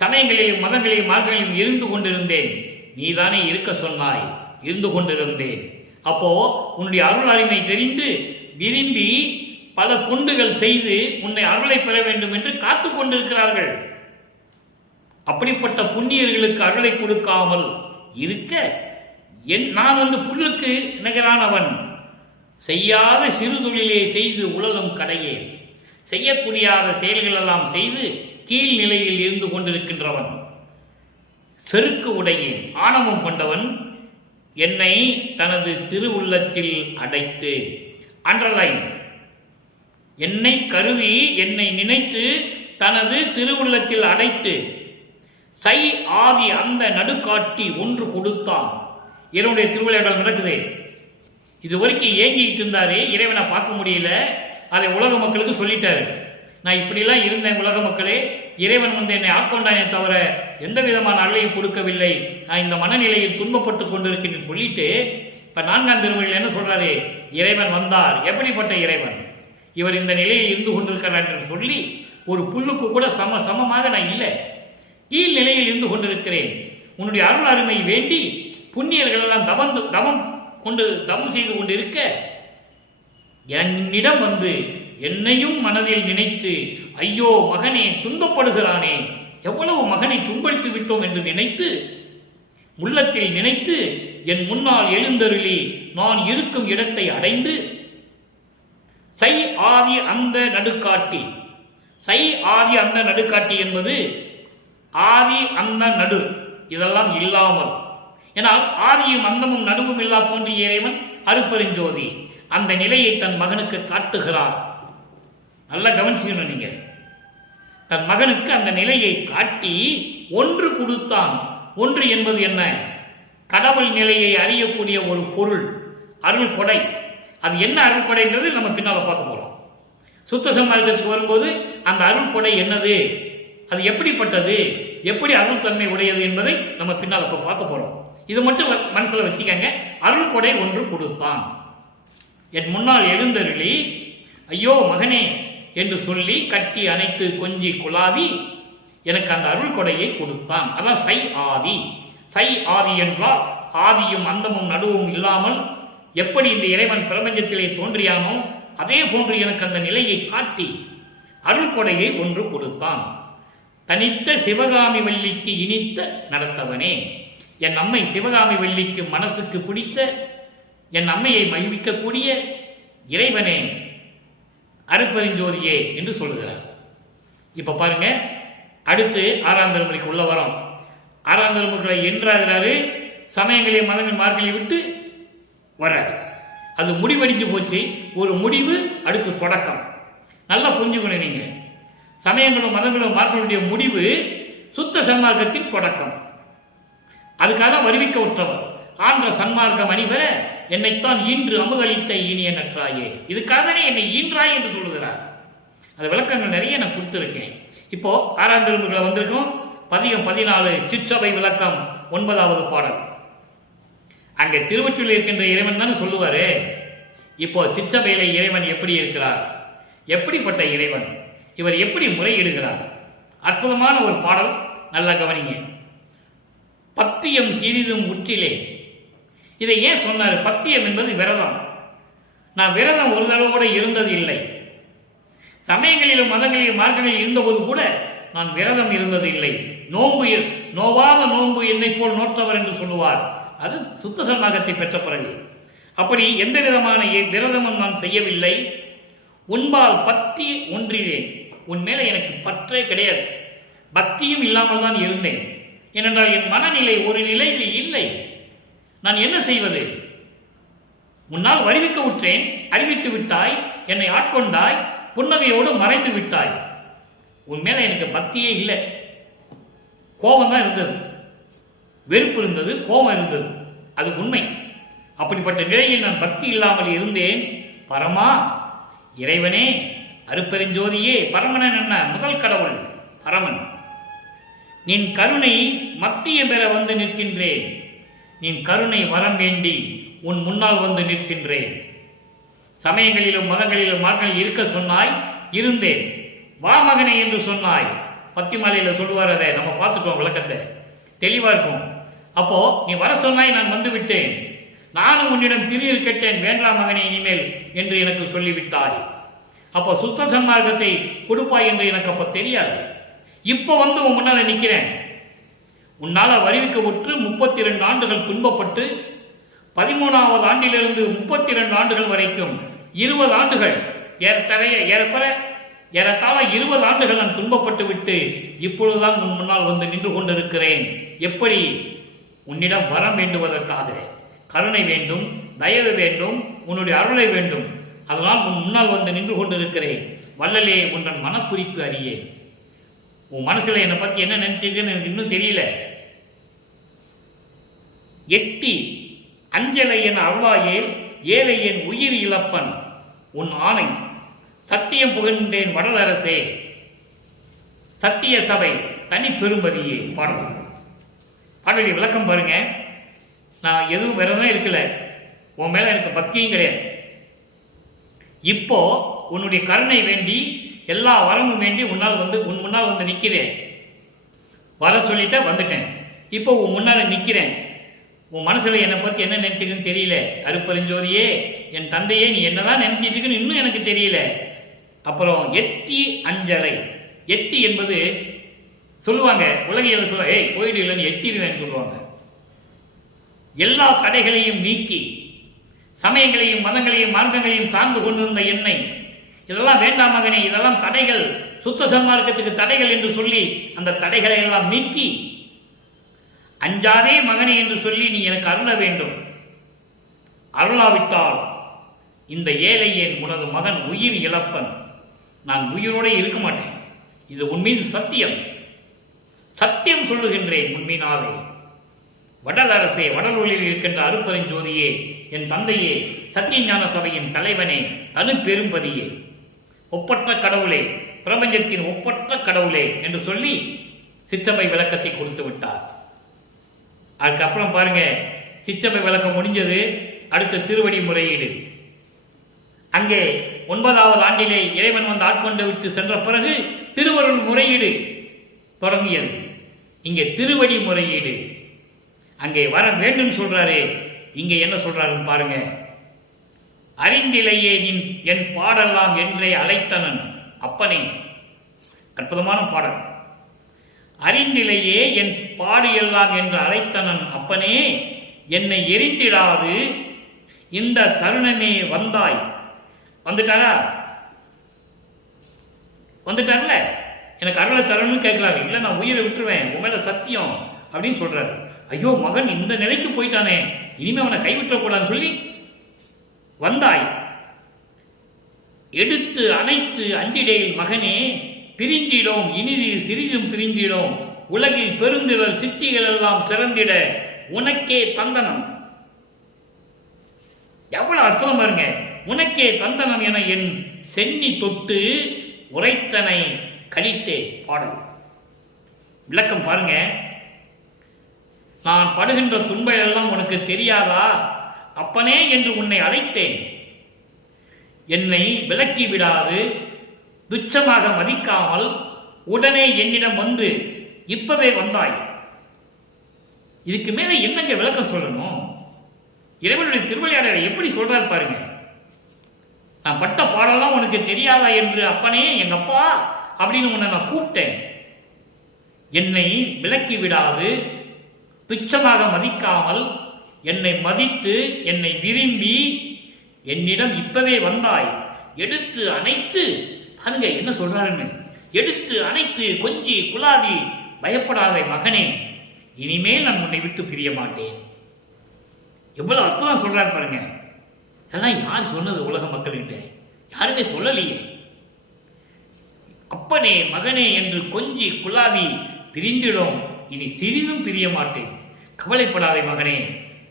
சமயங்களிலும் மதங்களிலும் மார்க்கங்களிலும் இருந்து கொண்டிருந்தேன். நீதானே இருக்க சொன்னாய், இருந்து கொண்டிருந்தேன். அப்போ உன்னுடைய அருள் அறிமை தெரிந்து விரும்பி பல தொண்டுகள் செய்து உன்னை அருளை பெற வேண்டும் என்று காத்து கொண்டிருக்கிறார்கள். அப்படிப்பட்ட புண்ணியர்களுக்கு அருளை கொடுக்காமல் இருக்க, நான் புல்லுக்கு நிகரானவன். செய்யாத சிறு தொழிலே செய்து உலகம் கடையே, செய்யக்கூடியாத செயல்கள் எல்லாம் செய்து கீழ் நிலையில் இருந்து கொண்டிருக்கின்றவன். செருக்கு உடையேன், ஆணவம் கொண்டவன், என்னை தனது திருவுள்ளத்தில் அடைத்து, அண்டர்லைன், என்னை கருவி என்னை நினைத்து தனது திருவுள்ளத்தில் அடைத்து, சை ஆதி அந்த நடுக்காட்டி ஒன்று கொடுத்தான். இறைவனுடைய திருவிளையாடல் நடக்குது. இது வரைக்கும் ஏங்கிட்டு இருந்தாரு, இறைவனை பார்க்க முடியல. அதை உலக மக்களுக்கு சொல்லிட்டாரு. நான் இப்படிலாம் இருந்தேன் உலக மக்களே, இறைவன் என்னை ஆட்கொண்டானே தவிர எந்த விதமான அருளையும் கொடுக்கவில்லை, நான் இந்த மனநிலையில் துன்பப்பட்டு கொண்டிருக்கிறேன் சொல்லிட்டு, இப்ப 4ஆம் திருமுறையில் என்ன சொல்றாரு? இறைவன் வந்தார். எப்படிப்பட்ட இறைவன்? இவர் இந்த நிலையில் இருந்து கொண்டிருக்கிறார் என்று சொல்லி, ஒரு புல்லுக்கு கூட சமமாக நான் இல்லை, கீழ் நிலையில் இருந்து கொண்டிருக்கிறேன். உன்னுடைய அருள் அருமை வேண்டி புண்ணியர்கள் எல்லாம் தவம் செய்து கொண்டிருக்க, என்னிடம் என்னையும் மனதில் நினைத்து, ஐயோ மகனே துன்பப்படுகிறானே, எவ்வளவு மகனை துன்படுத்தி விட்டோம் என்று நினைத்து, உள்ளத்தில் நினைத்து என் முன்னால் எழுந்தருளி நான் இருக்கும் இடத்தை அடைந்து, சை ஆதி அந்த நடுக்காட்டி. சை ஆதி அந்த நடுக்காட்டி என்பது ஆதி அந்த நடு இதெல்லாம் இல்லாமல், ஏனால் ஆதியும் அந்தமும் நடுவும் இல்லா தோன்றிய இறைவன் அருப்பெருஞ்சோதி அந்த நிலையை தன் மகனுக்கு காட்டுகிறார். நல்லா கவனிச்சுக்கணும் நீங்க. தன் மகனுக்கு அந்த நிலையை காட்டி ஒன்று கொடுத்தான். ஒன்று என்பது என்ன? கடவுள் நிலையை அறியக்கூடிய ஒரு பொருள், அருள் கொடை. அது என்ன அருள் கொடைன்றது நம்ம பின்னால பார்க்க போறோம். சுத்த சன்மார்க்கத்துக்கு வரும்போது அந்த அருள் கொடை என்னது, அது எப்படிப்பட்டது, எப்படி அருள் தன்மை உடையது என்பதை நம்ம பின்னால் இப்போ பார்க்க போறோம். இது மட்டும் மனசுல வச்சுக்கங்க. அருள் கொடை ஒன்று கொடுத்தான். என் முன்னால் எழுந்தருளி ஐயோ மகனே என்று சொல்லி கட்டி அணைத்து கொஞ்சி குழாவி எனக்கு அந்த அருள் கொடையை கொடுத்தான். அதான் சை ஆதி. சை ஆதி என்றால் ஆதியும் அந்தமும் நடுவும் இல்லாமல் எப்படி இந்த இறைவன் பிரபஞ்சத்திலே தோன்றியானோ அதே போன்று எனக்கு அந்த நிலையை காட்டி அருள் கொடையை ஒன்று கொடுத்தான். தனித்த சிவகாமி வள்ளிக்கு இனித்த நடத்தவனே, என் அம்மை சிவகாமி வள்ளிக்கு மனசுக்கு பிடித்த என் அம்மையை மகிழ்விக்கக்கூடிய இறைவனே, அருட்பெருஞ்சோதியே என்று சொல்லுகிறார். இப்ப பாருங்க, அடுத்து 6ஆம் திருமுறைக்கு உள்ள வரோம். 6ஆம் திருமுறை என்றாகிறாரு, சமயங்களையும் மதங்கள் மார்களை விட்டு வர அது முடிவடைஞ்சு போச்சு. ஒரு முடிவு, அடுத்து தொடக்கம். நல்லா புரிஞ்சுக்கணும் நீங்க. சமயங்களும் மதங்களும் மார்களுடைய முடிவு சுத்த சன்மார்க்கத்தின் தொடக்கம். அதுக்காக வருவிக்க உற்றவர் ஆன்ற சன்மார்க்கம் அணிவர என்னைத்தான் ஈன்று அமுதளித்த இனிய நற்றாயே, இதுக்காகவே என்னை ஈன்றாய் என்று சொல்லுகிறார். அது விளக்கங்கள் நிறைய நான் கொடுத்திருக்கேன். இப்போ 6ஆம் திருமுறையில் வந்திருக்கோம். பதிகம் 14 சிற்றபை விளக்கம் 9வது பாடல். அங்கே திருவொற்றில் இருக்கின்ற இறைவன் தானே சொல்லுவாரு. இப்போ சிற்றபையில இறைவன் எப்படி இருக்கிறார், எப்படிப்பட்ட இறைவன், இவர் எப்படி முறையிடுகிறார்? அற்புதமான ஒரு பாடல், நல்லா கவனிங்க. பத்தியம் சிறிதும் உற்றிலே. இதை ஏன் சொன்னார்? பத்தியம் என்பது விரதம். நான் விரதம் ஒரு தடவை கூட இருந்தது இல்லை. சமயங்களிலும் மதங்களிலும் மார்க்கங்களில் இருந்தபோது கூட நான் விரதம் இருந்தது இல்லை. நோன்பு, நோவாத நோன்பு என்னை போல் நோற்றவர் என்று சொல்லுவார். அது சுத்த சன்மார்க்கத்தை பெற்ற பிறகு. அப்படி எந்த விதமான விரதமும் நான் செய்யவில்லை. உன்பால் பக்தி ஒன்றினேன். உன் மேல எனக்கு பற்றே கிடையாது. பக்தியும் இல்லாமல் தான் இருந்தேன். ஏனென்றால் என் மனநிலை ஒரு நிலையில் இல்லை. நான் என்ன செய்வது? முன்னால் வருவிக்க விட்டேன், அறிவித்து விட்டாய், என்னை ஆட்கொண்டாய், புன்னகையோடு மறைந்து விட்டாய். உன் மேல எனக்கு பக்தியே இல்லை. கோபம் தான் இருந்தது, வெறுப்பு இருந்தது, கோபம் இருந்தது. அது உண்மை. அப்படிப்பட்ட நிலையில் நான் பக்தி இல்லாமல் இருந்தேன். பரமா, இறைவனே, அருட்பெருஞ்சோதியே. பரமனன் என்ன? முதல் கடவுள் பரமன். நின் கருணை மத்திய பெற வந்து நிற்கின்றேன். நின் கருணை வரம் வேண்டி உன் முன்னால் வந்து நிற்கின்றேன். சமயங்களிலும் மதங்களிலும் மார்களில் இருக்க சொன்னாய், இருந்தேன். வா மகனே என்று சொன்னாய். பத்திமாலையில சொல்லுவார். அதை நம்ம பார்த்துட்டோம், விளக்கத்தை தெளிவா இருக்கும். அப்போ நீ வர சொன்னாய், நான் வந்து விட்டேன். நானும் உன்னிடம் திருவில் கேட்டேன், வேண்டாம் மகனே இனிமேல் என்று எனக்கு சொல்லிவிட்டாய். அப்போ சுத்த சன்மார்க்கத்தை கொடுப்பாய் என்று எனக்கு அப்ப தெரியாது. இப்ப வந்து உன் முன்னால நிற்கிறேன். உன்னால வருவிக்க விட்டு 32 ஆண்டுகள் துன்பப்பட்டு 13வது ஆண்டிலிருந்து 32 ஆண்டுகள் வரைக்கும் 20 ஆண்டுகள் ஏறத்தாழ 20 ஆண்டுகள் நான் துன்பப்பட்டு விட்டு இப்பொழுதுதான் உன் முன்னால் வந்து நின்று கொண்டிருக்கிறேன். எப்படி? உன்னிடம் வரம் வேண்டுவதற்காக. கருணை வேண்டும், தயவு வேண்டும், உன்னுடைய அருளை வேண்டும். அதனால் உன் முன்னால் வந்து நின்று கொண்டிருக்கிறேன். வள்ளலே, உன்றன் மனக்குறிப்பு அறியே. உன் மனசுல என்னை பத்தி என்ன நினைச்சிருக்கேன்னு எனக்கு இன்னும் தெரியல. எட்டி அஞ்சலை என் அருளாயேல் ஏழை என் உயிர் இழப்பன் உன் ஆணை சத்தியம் புகழ்ந்தேன் வடலரசே. சத்திய சபை தனி பெரும்பதியே. பாடலுடைய விளக்கம் பாருங்க. நான் எதுவும் விரதம் இருக்கல, உன் மேல எனக்கு பக்தியும் கிடையாது. இப்போ உன்னுடைய கருணை வேண்டி, எல்லா வரமும் வேண்டி உன் முன்னால் வந்து நிற்கிறேன். வர சொல்லிட்ட வந்துட்டேன். இப்போ உன் முன்னால நிற்கிறேன். உன் மனசுல என்னை பத்தி என்ன நினைச்சிருக்குன்னு தெரியல. அருட்பெருஞ்சோதியே, என் தந்தையே, நீ என்னதான் நினைச்சிட்டு இருக்குன்னு இன்னும் எனக்கு தெரியல. அப்புறம் எத்தி அஞ்சலை. எத்தி என்பது சொல்லுவாங்க, உலகியல் சொல்ல, ஏய் போயிடு இல்லைன்னு எத்திடுவேன்னு சொல்லுவாங்க. எல்லா தடைகளையும் நீக்கி சமயங்களையும் மதங்களையும் மார்க்கங்களையும் சார்ந்து கொண்டிருந்த என்னை, இதெல்லாம் வேண்டாம் மகனே, இதெல்லாம் தடைகள், சுத்த சன்மார்க்கத்துக்கு தடைகள் என்று சொல்லி அந்த தடைகளை எல்லாம் நீக்கி, அஞ்சாதே மகனே என்று சொல்லி நீ எனக்கு அருள வேண்டும். அருளாவிட்டால் இந்த ஏழை ஏன் உனது மகன் உயிர் இழப்பன், நான் உயிரோட இருக்க மாட்டேன். இது உன் மீது சத்தியம், சத்தியம் சொல்லுகின்றேன் உண்மையினாலே. வடலரசே, வடலூரில் இருக்கின்ற அருட்பெருஞ்சோதியே, என் தந்தையே, சத்திய ஞான சபையின் தலைவனே, தனு பெரும்பதியே. ஒப்பற்ற கடவுளே, பிரபஞ்சத்தின் ஒப்பற்ற கடவுளே என்று சொல்லி சிற்றபை விளக்கத்தை கொடுத்து விட்டார். அதுக்கப்புறம் பாருங்க, சிற்றபை விளக்கம் முடிஞ்சது. அடுத்த திருவடி முறையீடு. அங்கே 9வது ஆண்டிலே இறைவன் வந்து ஆட்கொண்டு விட்டு சென்ற பிறகு திருவருள் முறையீடு தொடங்கியது. இங்கே திருவடி முறையீடு. அங்கே வர வேண்டும் சொல்றாரு. இங்கே என்ன சொல்றாருன்னு பாருங்க. அறிந்திலையே என் பாடலாம் என்றே அழைத்தனன் அப்பனே. அற்புதமான பாடல். அறிந்திலையே என் பாடு எல்லாம் என்று அழைத்தனன் அப்பனே, என்னை எரிந்திடாது இந்த தருணமே வந்தாய். வந்துட்டாரா? வந்துட்டார்ல. எனக்கு அருளை தரணும்னு கேட்கலாரு. இல்லை, நான் உயிரை விட்டுருவேன், உன் மேல சத்தியம் அப்படின்னு சொல்றாரு. ஐயோ, மகன் இந்த நிலைக்கு போயிட்டானே, இனிமே அவனை கைவிட்டக்கூடாதுன்னு சொல்லி வந்தாய். எடுத்து அனைத்து அஞ்சிடையில் மகனே, பிரிந்திடோம் இனிது சிறிதும் பிரிந்திடோம், உலகில் பெருந்திடல் சித்திகள் எல்லாம் சிறந்திட உனக்கே தந்தனம். எவ்வளவு அர்த்தம் பாருங்க. உனக்கே தந்தனம் என என் சென்னி தொட்டு உரைத்தனை கழித்தே. பாடல் விளக்கம் பாருங்க. நான் படுகின்ற துன்பம் எல்லாம் உனக்கு தெரியாதா? அப்பனே என்று உன்னை அழைத்தேன். என்னை விலக்கி விடாது, துச்சமாக மதிக்காமல் உடனே என்னிடம் வந்து இப்பவே வந்தாய். இதுக்கு மேல என்னங்க விளக்கம் சொல்லணும்? இறைவனுடைய திருவிளையாடலை எப்படி சொல்றாரு பாருங்க. நான் பட்ட பாடலாம் உனக்கு தெரியாதா என்று அப்பனே, எங்க அப்பா அப்படின்னு உன்னை நான் கூப்பிட்டேன். என்னை விலக்கி விடாது, துச்சமாக மதிக்காமல் என்னை மதித்து என்னை விரும்பி என்னிடம் இப்பவே வந்தாய். எடுத்து அணைத்து, பாருங்க என்ன சொல்றாருன்னு, எடுத்து அணைத்து கொஞ்சி குலாவி பயப்படாத மகனே, இனிமேல் நான் உன்னை விட்டு பிரிய மாட்டேன். எவ்வளவு அற்புதம் சொல்றாரு பாருங்க. அதெல்லாம் யார் சொன்னது? உலக மக்கள்கிட்ட யாருமே சொல்லலையே. அப்பனே மகனே என்று கொஞ்சி குலாவி பிரிந்திடும், இனி சிறிதும் பிரிய மாட்டேன். கவலைப்படாதே மகனே,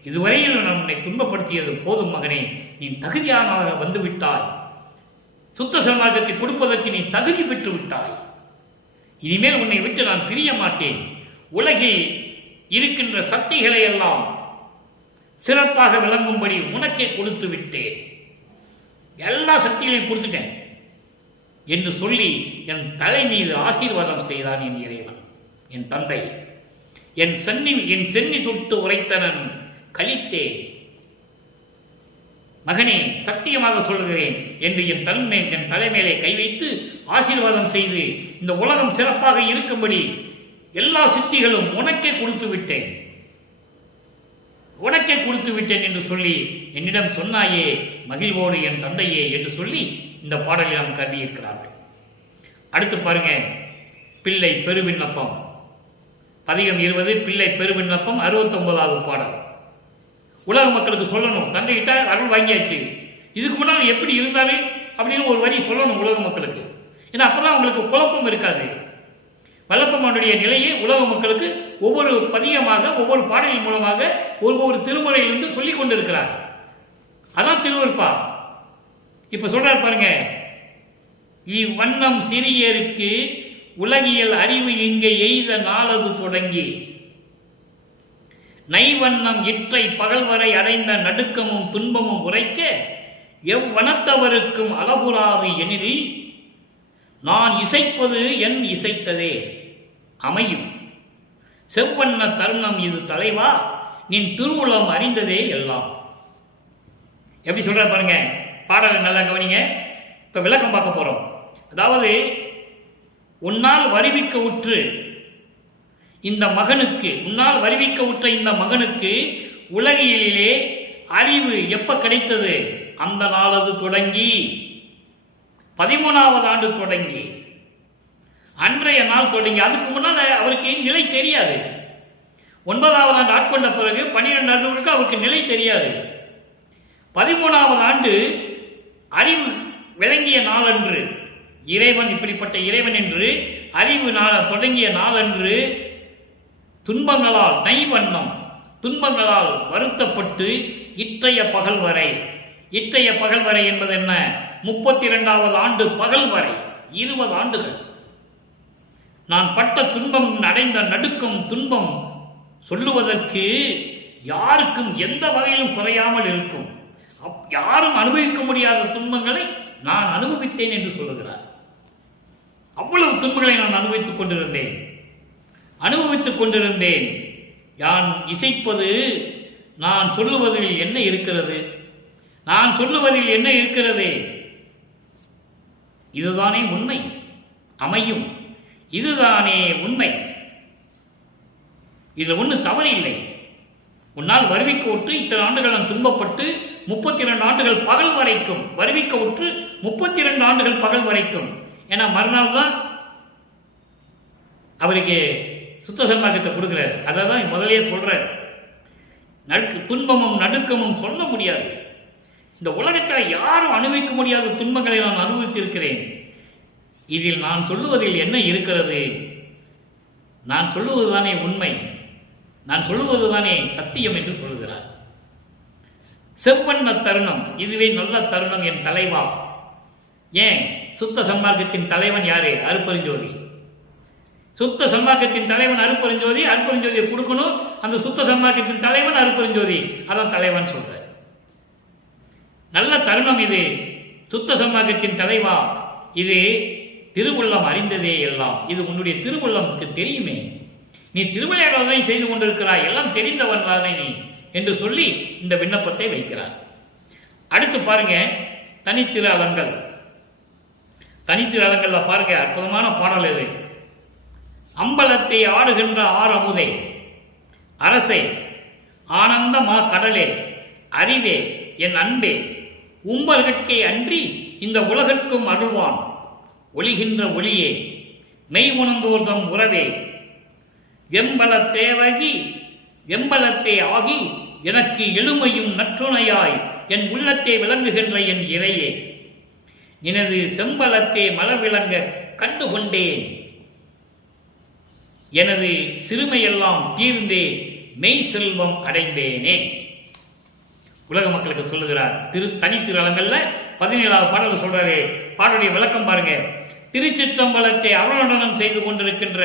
இதுவரையில் நான் உன்னை துன்பப்படுத்தியது போதும் மகனே, நீ தகுதியானவராக வந்து விட்டாய். சுத்த சன்மார்க்கத்தை கொடுப்பதற்கு நீ தகுதி பெற்று விட்டாய். இனிமேல் உன்னை விட்டு நான் பிரிய மாட்டேன். உலகில் இருக்கின்ற சக்திகளை எல்லாம் சிறப்பாக விளங்கும்படி உனக்கே கொடுத்து விட்டேன். எல்லா சக்திகளையும் கொடுத்துட்டேன் என்று சொல்லி என் தலை மீது ஆசீர்வாதம் செய்தான் என் இறைவன், என் தந்தை. என் சென்னி தொட்டு உரைத்தனன் கழித்தே. மகனே, சத்தியமாக சொல்லுகிறேன் என்று என் தலைமையிலே கை வைத்து ஆசீர்வாதம் செய்து இந்த உலகம் சிறப்பாக இருக்கும்படி எல்லா சித்திகளும் உனக்கே கொடுத்து விட்டேன், உனக்கே கொடுத்து விட்டேன் என்று சொல்லி என்னிடம் சொன்னாயே மகிழ்வோடு என் தந்தையே என்று சொல்லி இந்த பாடலை நாம் கருதியிருக்கிறார்கள். அடுத்து பாருங்க, பிள்ளை பெருவிண்ணப்பம் அதிகம் 20 பிள்ளை பெருவிண்ணப்பம் 69வது பாடல். உலக மக்களுக்கு சொல்லணும், தந்தைகிட்ட அருள் வாங்கியாச்சு, இதுக்கு முன்னால் எப்படி இருந்தாலே அப்படின்னு ஒரு வரி சொல்லணும் உலக மக்களுக்கு. ஏன்னா அப்பதான் அவங்களுக்கு குழப்பம் இருக்காது. வல்லப்பனுடைய நிலையை உலக மக்களுக்கு ஒவ்வொரு பதியமாக ஒவ்வொரு பாடலின் மூலமாக ஒவ்வொரு திருமுறையிலிருந்து சொல்லிக் கொண்டிருக்கிறார். அதான் திருவருப்பா. இப்ப சொல்றாரு பாருங்க, இவ்வண்ணம் சிறியருக்கு உலகியல் அறிவு இங்கே எய்த நாளது தொடங்கி நைவண்ணம் இற்றை பகல் வரை அடைந்த நடுக்கமும் துன்பமும் உரைக்க எவ்வனத்தவருக்கும் அளவுறாது எனில் நான் இசைப்பது என் இசைத்ததே அமையும் செவ்வண்ண தருணம் இது தலைவா, நின் திருவுளம் அறிந்ததே எல்லாம். எப்படி சொல்ற பாருங்க, பாடலை நல்லா கவனிங்க. இப்ப விளக்கம் பார்க்க போறோம். அதாவது உன்னால் வருவிக்க உற்று இந்த மகனுக்கு, உன்னால் வருவிக்க உற்ற இந்த மகனுக்கு உலகிலே அறிவு எப்ப கிடைத்தது? அந்த நாளது தொடங்கி 13வது ஆண்டு தொடங்கி அன்றைய நாள் தொடங்கி. அதுக்கு முன்னால் அவருக்கு நிலை தெரியாது. 9வது ஆண்டு ஆட்கொண்ட பிறகு 12 ஆண்டுகளுக்கு அவருக்கு நிலை தெரியாது. 13வது ஆண்டு அறிவு விளங்கிய நாளன்று, இறைவன் இப்படிப்பட்ட இறைவன் என்று அறிவு தொடங்கிய நாளன்று துன்பங்களால் நைவண்ணம், துன்பங்களால் வருத்தப்பட்டு இற்றைய பகல் வரை. இற்றைய பகல் வரை என்பது என்ன? 32வது ஆண்டு பகல் வரை 20 ஆண்டுகள் நான் பட்ட துன்பம், அடைந்த நடுக்கம், துன்பம் சொல்லுவதற்கு யாருக்கும் எந்த வகையிலும் குறையாமல் இருக்கும். யாரும் அனுபவிக்க முடியாத துன்பங்களை நான் அனுபவித்தேன் என்று சொல்லுகிறார். அவ்வளவு துன்பங்களை நான் அனுபவித்துக் கொண்டிருந்தேன். நான் இசைப்பது, நான் சொல்லுவதில் என்ன இருக்கிறது? இதுதானே உண்மை அமையும். இதுதானே உண்மை. இதில் ஒன்றும் தவறு இல்லை. உன்னால் வருவிக்க விட்டு இத்தனை ஆண்டுகள் நான் துன்பப்பட்டு 32 ஆண்டுகள் பகல் வரைக்கும் வருவிக்க விட்டு 32 ஆண்டுகள் பகல் வரைக்கும். ஏன்னா மறுநாள் தான் அவருக்கு சுத்த சன்மார்க்கத்தை கொடுக்கிறார். அதை தான் முதலே சொல்றார். துன்பமும் நடுக்கமும் சொல்ல முடியாது. இந்த உலகத்தில் யாரும் அனுபவிக்க முடியாத துன்பங்களை நான் அனுபவித்திருக்கிறேன். இதில் நான் சொல்லுவதில் என்ன இருக்கிறது? நான் சொல்லுவதுதானே உண்மை, நான் சொல்லுவதுதானே சத்தியம் என்று சொல்லுகிறார். செவ்வண்ண தருணம், இதுவே நல்ல தருணம் என் தலைவா. ஏன்? சுத்த சன்மார்க்கத்தின் தலைவன் யாரு? அருட்பெருஞ்சோதி. சுத்த சன்மார்க்கத்தின் தலைவன் அருட்பெருஞ்சோதி. அருட்பெருஞ்சோதியை கொடுக்கணும். அந்த சுத்த சன்மார்க்கத்தின் தலைவன் அருட்பெருஞ்சோதி. அதான் தலைவன் சொல்ற. நல்ல தருணம் இது. சுத்த சன்மார்க்கத்தின் தலைவா, இது திருவுள்ளம் அறிந்ததே எல்லாம். இது உன்னுடைய திருவுள்ளமுக்கு தெரியுமே. நீ திருவிளையாடலை செய்து கொண்டிருக்கிறாய், எல்லாம் தெரிந்தவன் தானே நீ என்று சொல்லி இந்த விண்ணப்பத்தை வைக்கிறார். அடுத்து பாருங்க, தனித்திரு அலங்கள். தனித்திரு அலங்கள்ல பாருங்க, அற்புதமான பாடல் இது. அம்பலத்தை ஆடுகின்ற ஆரமுதே, அரசே, ஆனந்த மா கடலே, அறிவே, என் அன்பே, உம்பர்கட்கே அன்றி இந்த உலகற்கும் அருள்வான், ஒளிகின்ற ஒளியே, மெய் உணர்ந்தோர்தம் உறவே, எம்பலத்தே ஆகி எனக்கு எழுமையும் நற்றுணையாய் என் உள்ளத்தை விளங்குகின்ற என் இறையே, எனது செம்பலத்தே மலர் விளங்க கண்டுகொண்டேன், எனது சிறுமையெல்லாம் தீர்ந்தே மெய் செல்வம் அடைந்தேனே. உலக மக்களுக்கு சொல்லுகிறார். தனித்திரு அலங்கள்ல 17வது பாடல் சொல்றாரு. பாடலுடைய விளக்கம் பாருங்க. திருச்சிற்றம்பலத்தை அருளடனம் செய்து கொண்டிருக்கின்ற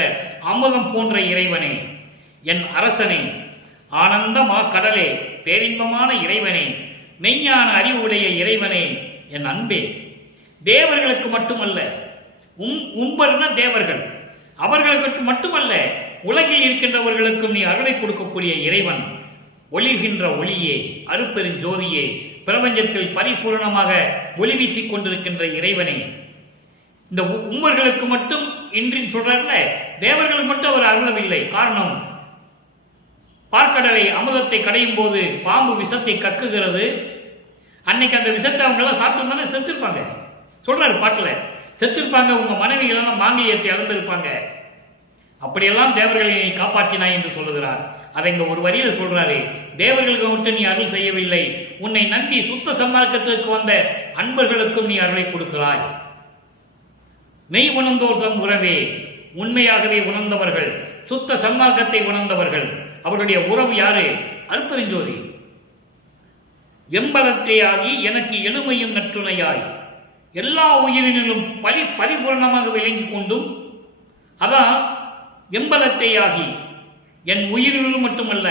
அமுதம் போன்ற இறைவனே, என் அரசனே, ஆனந்தமா கடலே, பேரின்பமான இறைவனே, மெய்ஞான அறிவுடைய இறைவனே, என் அன்பே, தேவர்களுக்கு மட்டுமல்ல, உம்பர்ன தேவர்கள், அவர்களுக்கு மட்டுமல்ல, உலகில் இருக்கின்றவர்களுக்கும் நீ அருளை கொடுக்கக்கூடிய இறைவன், ஒளிகின்ற ஒளியே, அருட்பெருஞ்சோதியே, பிரபஞ்சத்தில் பரிபூர்ணமாக ஒளி வீசிக் கொண்டிருக்கின்ற இறைவனே, இந்த உம்மர்களுக்கு மட்டும் இன்றி சொல்றாருல, தேவர்களுக்கு மட்டும் அவர் அருளவில்லை. காரணம், பார்க்கடலை அமுதத்தை கடையும் போது பாம்பு விஷத்தை கக்குகிறது. அன்னைக்கு அந்த விஷத்தை அவங்க எல்லாம் சாப்பிட்டு செத்துருப்பாங்க. சொல்றாரு பாட்டுல, செத்துருப்பாங்க. உங்க மனைவிகளெல்லாம் மாங்கல்யத்தை இழந்திருப்பாங்க. அப்படியெல்லாம் தேவர்களை நீ காப்பாற்றினாய் என்று சொல்லுகிறார். அதை இங்க ஒரு வரியில சொல்றாரு. தேவர்களுக்கு மட்டும் நீ அருள் செய்யவில்லை, உன்னை நம்பி சுத்த சன்மார்க்கத்திற்கு வந்த அன்பர்களுக்கும் நீ அருளை கொடுக்கிறாய். மெய் உணர்ந்தோர்தம் உறவே, உண்மையாகவே உணர்ந்தவர்கள், சுத்த சன்மார்க்கத்தை உணர்ந்தவர்கள், அவருடைய உறவு யாரு? அருட்பெருஞ்சோதி. எம்பலத்தே ஆகி எனக்கு எளிமையும் நற்றுணையாய், எல்லா உயிரினும் பரிபூர்ணமாக விளங்கி கொண்டும், அதான் எம்பலத்தை ஆகி என் உயிரினும் மட்டுமல்ல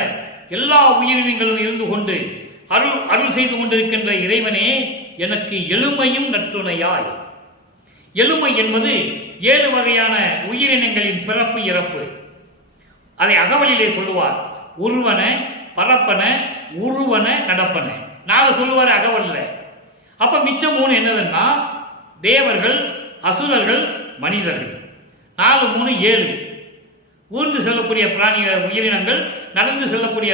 எல்லா உயிரினங்களும் இருந்து கொண்டு அருள் செய்து கொண்டிருக்கின்ற இறைவனே, எனக்கு எளிமையும் நற்றுணையாய். எளிமை என்பது 7 வகையான உயிரினங்களின் பிறப்பு இறப்பு. அதை அகவலிலே சொல்லுவார். உருவன, பரப்பன, உருவன, நடப்பன. 4 சொல்லுவார் அகவல்ல. அப்ப மிச்சம் 3 என்னதுன்னா, தேவர்கள், அசுரர்கள், மனிதர்கள். 4 3 7. ஊர்ந்து செல்லக்கூடிய பிராணி உயிரினங்கள், நடந்து செல்லக்கூடிய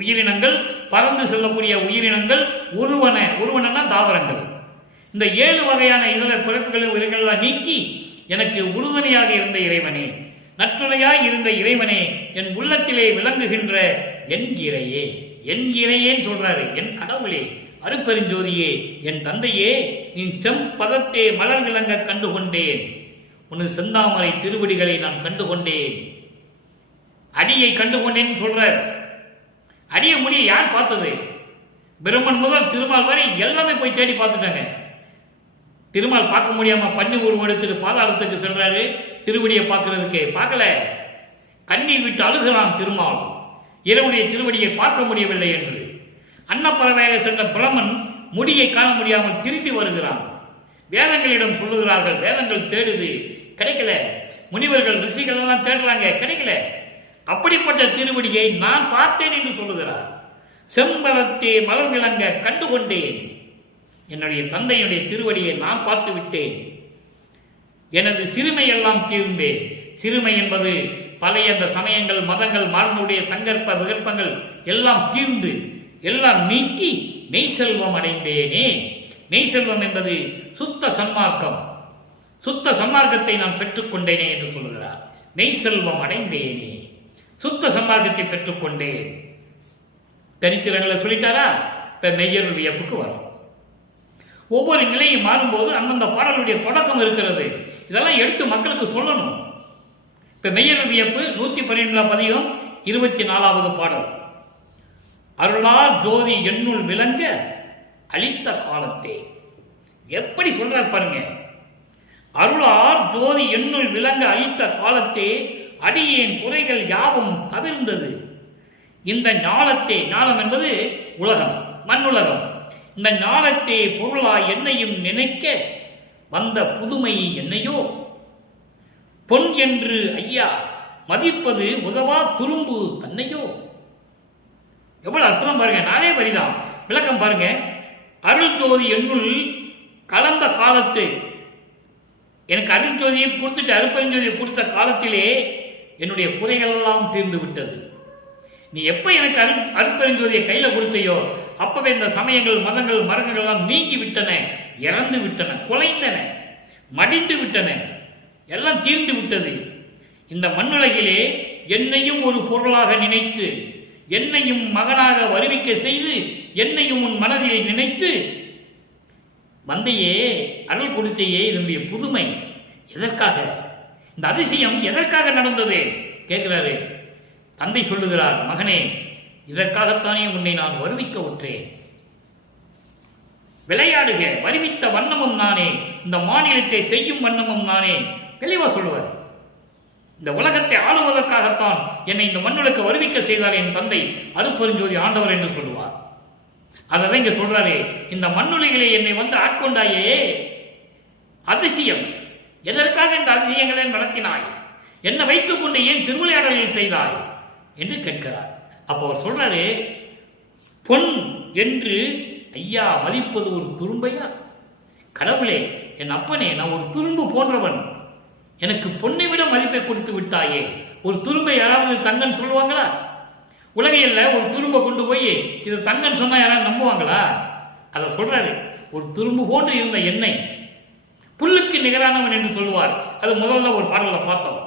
உயிரினங்கள், பறந்து செல்லக்கூடிய உயிரினங்கள், உருவனா தாவரங்கள். இந்த 7 வகையான இதர பிறப்புகளின் உயிர்களெல்லாம் நீக்கி எனக்கு உறுதுணையாக இருந்த இறைவனே, நற்றுணையாய் இருந்த இறைவனே, என் உள்ளத்திலே விளங்குகின்ற என் இறையே, என் இறையேன்னு சொல்றாரு. என் கடவுளே, அருட்பெருஞ்சோதியே, என் தந்தையே, நீ செம்பதத்தே மலர் விளங்க கண்டுகொண்டேன், உனது செந்தாமரை திருவடிகளை நான் கண்டுகொண்டேன், அடியை கண்டுகொண்டேன்னு சொல்றார். அடிய முடிய யார் பார்த்தது? பிரம்மன் முதல் திருமால் வரை எல்லாமே போய் தேடி பார்த்துட்டாங்க. திருமால் பார்க்க முடியாம பண்ணி உருவம் எடுத்துட்டு பாதாளத்துக்கு செல்றாரு திருவடியை பார்க்கறதுக்கு. பார்க்கல, கண்ணீர் விட்டு அழுகிறான் திருமால், இறைவனுடைய திருவடியை பார்க்க முடியவில்லை என்று. அன்னப்பறவையாக சென்ற பிரமன் முடியை காண முடியாமல் திரும்பி வருகிறான். வேதங்களிடம் சொல்லுகிறார்கள், வேதங்கள் தேடுது, கிடைக்கல. முனிவர்கள் ரிஷிகள் எல்லாம் தேடுறாங்க, கிடைக்கல. அப்படிப்பட்ட திருவடியை நான் பார்த்தேன் என்று சொல்லுகிறார். செம்பரத்தே மலர் விளங்க கண்டுகொண்டேன், என்னுடைய தந்தையுடைய திருவடியை நான் பார்த்து விட்டேன். எனது சிறுமையெல்லாம் தீர்ந்தேன். சிறுமை என்பது பழைய அந்த சமயங்கள் மதங்கள் மாறனுடைய சங்கற்ப விகற்பங்கள் எல்லாம் தீர்ந்து எல்லாம் நீக்கி மெய் செல்வம் அடைந்தேனே. மெய் செல்வம் என்பது சுத்த சன்மார்க்கம். சுத்த சன்மார்க்கத்தை நான் பெற்றுக்கொண்டேனே என்று சொல்லுகிறார். மெய் செல்வம் அடைந்தேனே, சுத்த சன்மார்க்கத்தை பெற்றுக்கொண்டேன். தனித்திறங்களை சொல்லிட்டாரா? இப்ப மெய்யருள் வியப்புக்கு வரும். ஒவ்வொரு நிலையும் மாறும்போது அந்தந்த பாடலுடைய தொடக்கம் இருக்கிறது. இதெல்லாம் எடுத்து மக்களுக்கு சொல்லணும். இப்ப மெய்யருள் வியப்பு 112 பதிகம் 24வது பாடல். அருளார் ஜோதி என்னுள் விளங்க அளித்த காலத்தே. எப்படி சொல்றார் பாருங்க. அருளார் ஜோதி என்னுள் விளங்க அளித்த காலத்தே அடியேன் குறைகள் யாவும் தவிர்ந்தது. இந்த ஞானத்தே, ஞானம் என்பது உலகம், மண்ணுலகம். இந்த ஞானத்தே பொருளாய் என்னையும் நினைக்க வந்த புதுமை என்னையோ பொன் என்று ஐயா மதிப்பது உதவா துரும்பு தன்னையோ. எவ்வளவு அற்புதம் பாருங்க. நானே வரிதான் விளக்கம் பாருங்க. அருள் ஜோதி என்னுள் கலந்த காலத்து, எனக்கு அருள் ஜோதியை கொடுத்துட்டு அருப்பெருஞ்சோதியை கொடுத்த காலத்திலே என்னுடைய குறைகள் எல்லாம் தீர்ந்து விட்டது. நீ எப்ப எனக்கு அருப்பெருஞ்சோதியை கையில கொடுத்தையோ அப்பவே இந்த சமயங்கள் மதங்கள் மரங்கள் எல்லாம் நீங்கி விட்டன, இறந்து விட்டன, குலைந்தன, மடிந்து விட்டன, எல்லாம் தீர்ந்து விட்டது. இந்த மண்ணுலகிலே என்னையும் ஒரு பொருளாக நினைத்து, என்னையும் மகனாக வருவிக்க செய்து, என்னையும் உன் மனதில் நினைத்து வந்தையே, அருள் கொடுத்தையே. இதனுடைய புதுமை எதற்காக, இந்த அதிசயம் எதற்காக நடந்தது கேட்கிறாரு. தந்தை சொல்லுகிறார், மகனே இதற்காகத்தானே உன்னை நான் வருவிக்க உற்றேன். விளையாடுக, வருவித்த வண்ணமும் நானே, இந்த மாநிலத்தை செய்யும் வண்ணமும் நானே. தெளிவா சொல்லுவார். இந்த உலகத்தை ஆளுவதற்காகத்தான் என்னை இந்த மண்ணுலக்கு வருவிக்க செய்தார் என் தந்தை அருப்பெருஞ்சோதி ஆண்டவர் என்று சொல்லுவார். அதான் இங்க சொல்றாரு, இந்த மண்ணுலகிலே என்னை வந்து ஆட்கொண்டாயே, அதிசயம். எதற்காக இந்த அதிசயங்களை நடத்தினாய்? என்னை வைத்துக் கொண்டு ஏன் திருவிளையாடலில் செய்தாய் என்று கேட்கிறார். அப்போ அவர் சொல்றாரு, பொன் என்று ஐயா மதிப்பது ஒரு துரும்பையா? கடவுளே, என் அப்பனே, நான் ஒரு துரும்பு போன்றவன், எனக்கு பொன்னை விட மதிப்பை கொடுத்து விட்டாயே. ஒரு துரும்பை யாராவது தங்கன்னு சொல்லுவாங்களா? உலகையில் ஒரு துரும்பை கொண்டு போய் இது தங்கன்னு சொன்னா யாராவது நம்புவாங்களா? அதை சொல்றாரு, ஒரு துரும்பு போன்று இருந்த எண்ணெய் புல்லுக்கு நிகரானவன் என்று சொல்லுவார். அது முதல்ல ஒரு பாடல பார்த்தோம்.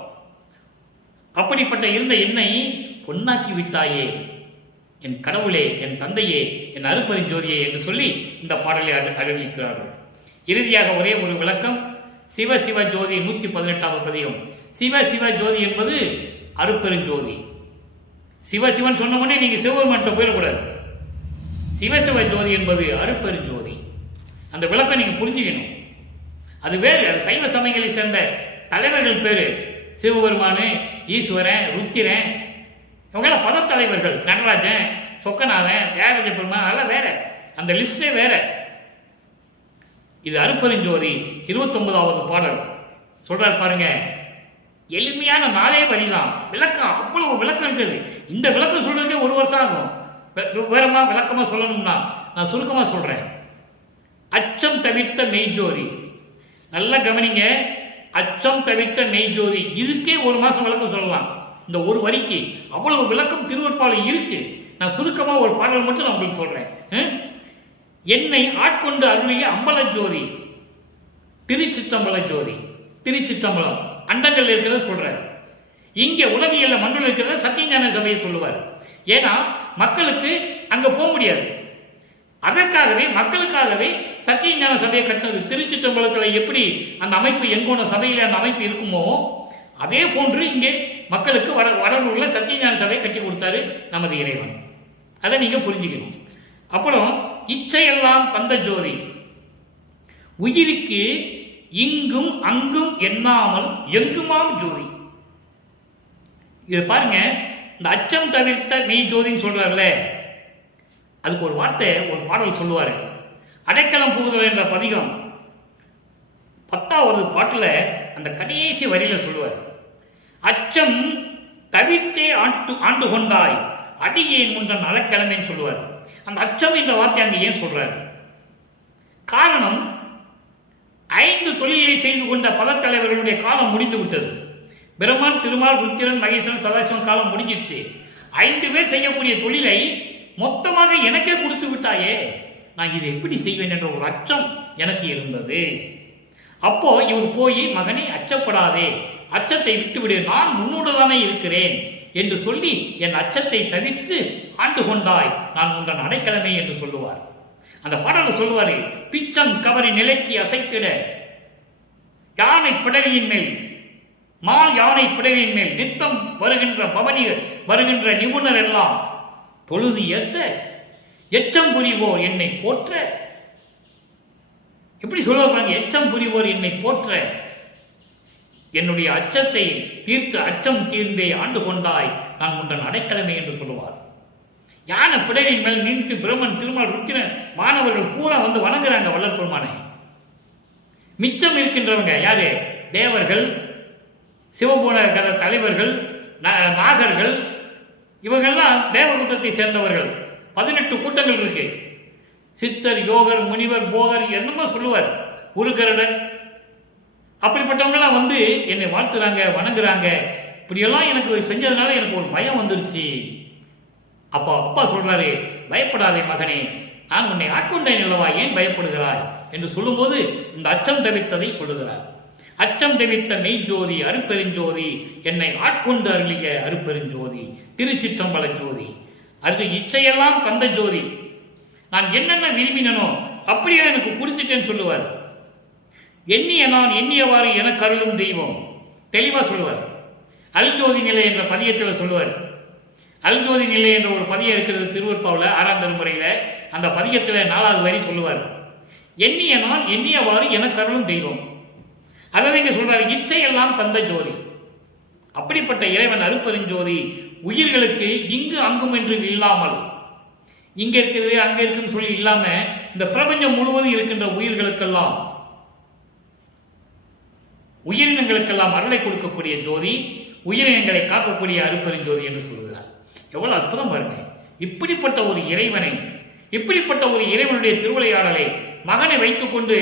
அப்படிப்பட்ட இருந்த எண்ணெய் பொன்னாக்கி விட்டாயே என் கடவுளே, என் தந்தையே, என் அருப்பெருஞ்சோதியே என்று சொல்லி இந்த பாடலை அறிவிக்கிறார்கள். இறுதியாக ஒரே ஒரு விளக்கம். சிவ சிவ ஜோதி 118வது பதிகம். சிவ சிவ ஜோதி என்பது அருப்பெருஞ்சோதி. சிவசிவன் சொன்ன உடனே நீங்க சிவபெருமான்கிட்ட போயிடக்கூடாது. சிவசிவ ஜோதி என்பது அருப்பெருஞ்சோதி. அந்த விளக்கம் நீங்க புரிஞ்சுக்கணும். அது வேறு, அது சைவ சமயங்களை சேர்ந்த தலைவர்கள் பேரு. சிவபெருமானு, ஈஸ்வரன், ருத்திரன், இவங்கெல்லாம் பதத்தலைவர்கள். நடராஜன், சொக்கநாதன், தியாகராஜ பெருமான், அதெல்லாம் வேற, அந்த லிஸ்டே வேற. இது அருப்பெருஞ்சோதி 29வது பாடல். சொல்றார் பாருங்க, எளிமையான நாளே வரிதான். விளக்கம் அவ்வளவு விளக்கம் இருக்குது. இந்த விளக்கம் சொல்றதுக்கே 1 வருஷம் ஆகும். விவரமா விளக்கமா சொல்லணும்னா நான் சுருக்கமா சொல்றேன். அச்சம் தவிர்த்த மெய்ஜோதி. நல்லா கவனிங்க, அச்சம் தவிர்த்த மெய்ஜோதி. இதுக்கே 1 மாசம் விளக்கம் சொல்லலாம். இந்த ஒரு வரிக்கு அவ்வளவு விளக்கம் திருவருட்பாலை இருக்கு. நான் சுருக்கமா ஒரு பாடல் மட்டும் நான் உங்களுக்கு சொல்றேன். என்னை ஆட்கொண்டு அருளிய அம்பல ஜோதி, திருச்சிற்றம்பல ஜோதி. திருச்சிற்றம்பலம் அண்டங்கள் இருக்கிறத சொல்றார். இங்க உலகியல்ல மண்ணில் இருக்கிறத சத்தியஞான சபையை சொல்லுவார். ஏன்னா மக்களுக்கு அங்க போக முடியாது. அதற்காகவே மக்களுக்காகவே சத்தியஞான சபையை கட்டினது. திருச்சிற்றம்பலத்தில் எப்படி அந்த அமைப்பு எங்கோன சபையில அந்த அமைப்பு இருக்குமோ அதே போன்று இங்கே மக்களுக்கு வடலூர்ல சத்தியஞான சபையை கட்டி கொடுத்தாரு நமது இறைவன். அதை நீங்க புரிஞ்சுக்கணும். அப்புறம் இச்சையெல்லாம் பந்த ஜோதி. உயிருக்கு இங்கும் அங்கும் எண்ணாமல் எங்குமாம் ஜோதி. இது பாருங்க, இந்த அச்சம் தவிர்த்த மெய் ஜோதின்னு சொல்றாருல, அதுக்கு ஒரு வார்த்தை, ஒரு பாடல் சொல்லுவாரு. அடைக்கலம் புகுதல் என்ற பதிகம் 10வது பாட்டுல அந்த கடைசி வரியில சொல்லுவார், அச்சம் தவிர்த்தே ஆண்டு கொண்டாய் அடியேன் முன்றன் அடைக்கலமேன்னு சொல்லுவார். அந்த அச்சம் என்ற வார்த்தை அங்க ஏன் சொல்றாரு? காரணம், 5 தொழிலை செய்து கொண்ட பதத்தலைவர்களுடைய காலம் முடிந்து விட்டது. பிரம்மன், திருமால், ருத்திரன், மகேசன், சதாசிவன் காலம் முடிஞ்சிடுச்சு. 5 பேர் செய்யக்கூடிய தொழிலை மொத்தமாக எனக்கே கொடுத்து விட்டாயே, நான் இதை எப்படி செய்வேன் என்ற ஒரு அச்சம் எனக்கு இருந்தது. அப்போ இவர் போய், மகனே அச்சப்படாதே, அச்சத்தை விட்டுவிடு, நான் உன்னோடு தானே இருக்கிறேன் என்று சொல்லி என் அச்சத்தை தவிர்த்து ஆண்டு கொண்டாய், நான் உங்கள் அடைக்கலமே என்று சொல்லுவார். அந்த பாடலை சொல்லுவாரு, பிச்சம் கவரி நிலைக்கு அசைத்திட யானை பிடரியின் மேல், மால் யானை பிடரியின் மேல் நித்தம் வருகின்ற பவனியர், வருகின்ற நிபுணர் எல்லாம் தொழுது ஏத்த எச்சம் புரிவோர் என்னை போற்ற. எப்படி சொல்லுவாங்க? எச்சம் புரிவோர் என்னை போற்ற, என்னுடைய அச்சத்தை தீர்த்து அச்சம் தீர்ந்தே ஆண்டு கொண்டாய், நான் உன்றன் அடைக்கலமே என்று சொல்லுவார். யானை பிடரின் மேல் நின்று பிரம்மன், திருமால், ருத்திரன் மாணவர்கள் பூரா வந்து வணங்குறாங்க வள்ளல் பெருமானை. மிச்சம் இருக்கின்றவங்க யாரு? தேவர்கள், சிவபுர கத தலைவர்கள், நாகர்கள், இவங்கெல்லாம் தேவகூட்டத்தை சேர்ந்தவர்கள். 18 கூட்டங்கள் இருக்கு. சித்தர், யோகர், முனிவர், போகர், என்னமோ சொல்லுவார், உருகருடன், அப்படிப்பட்டவங்கெல்லாம் வந்து என்னை வாழ்த்துறாங்க, வணங்குறாங்க. இப்படியெல்லாம் எனக்கு செஞ்சதுனால எனக்கு ஒரு பயம் வந்துருச்சு. அப்போ அப்பா சொல்றாரு, பயப்படாதே மகனே, நான் உன்னை ஆட்கொண்டேன் அல்லவா, ஏன் பயப்படுகிறாய் என்று சொல்லும்போது இந்த அச்சம் தவிர்த்ததை சொல்லுகிறார். அச்சம் தவிர்த்த மெய் ஜோதி அருப்பெருஞ்சோதி, என்னை ஆட்கொண்டு அருளிய அருப்பெருஞ்சோதி, திருச்சிற்றம்பல ஜோதி, அது இச்சையெல்லாம் தந்த ஜோதி, நான் என்னென்ன விரும்பினோ அப்படியே எனக்கு குடிச்சிட்டேன்னு சொல்லுவார். எண்ணிய நான் எண்ணியவாறு எனக்கு அருளும் தெய்வம், தெளிவா சொல்லுவார். அல்ஜோதி நிலை என்ற பதியத்தில் சொல்லுவார். அல்ஜோதி நிலை என்ற ஒரு பதியம் இருக்கிறது திருவற்பாவில் 6ஆம் திருமுறையில. அந்த பதியத்தில் 4வது வரி சொல்லுவார், எண்ணிய நான் எண்ணியவாறு எனக்கு அருளும் தெய்வம். அதை இங்க சொல்றாரு, இச்சையெல்லாம் தந்த ஜோதி. அப்படிப்பட்ட இறைவன் அருப்பெருஞ்சோதி உயிர்களுக்கு இங்கு அங்கும் என்று இல்லாமல், இங்க இருக்குது அங்க இருக்குன்னு சொல்லி இல்லாம, இந்த பிரபஞ்சம் முழுவதும் இருக்கின்ற உயிர்களுக்கெல்லாம், உயிரினங்களுக்கெல்லாம் அருளை கொடுக்கக்கூடிய ஜோதி, உயிரினங்களை காக்கக்கூடிய அருப்பெருஞ்சோதி என்று சொல்கிறார். எவ்வளவு அற்புதம் பாருங்க! இப்படிப்பட்ட ஒரு இறைவனை, இப்படிப்பட்ட ஒரு இறைவனுடைய திருவிளையாடலை மகனை வைத்துக் கொண்டு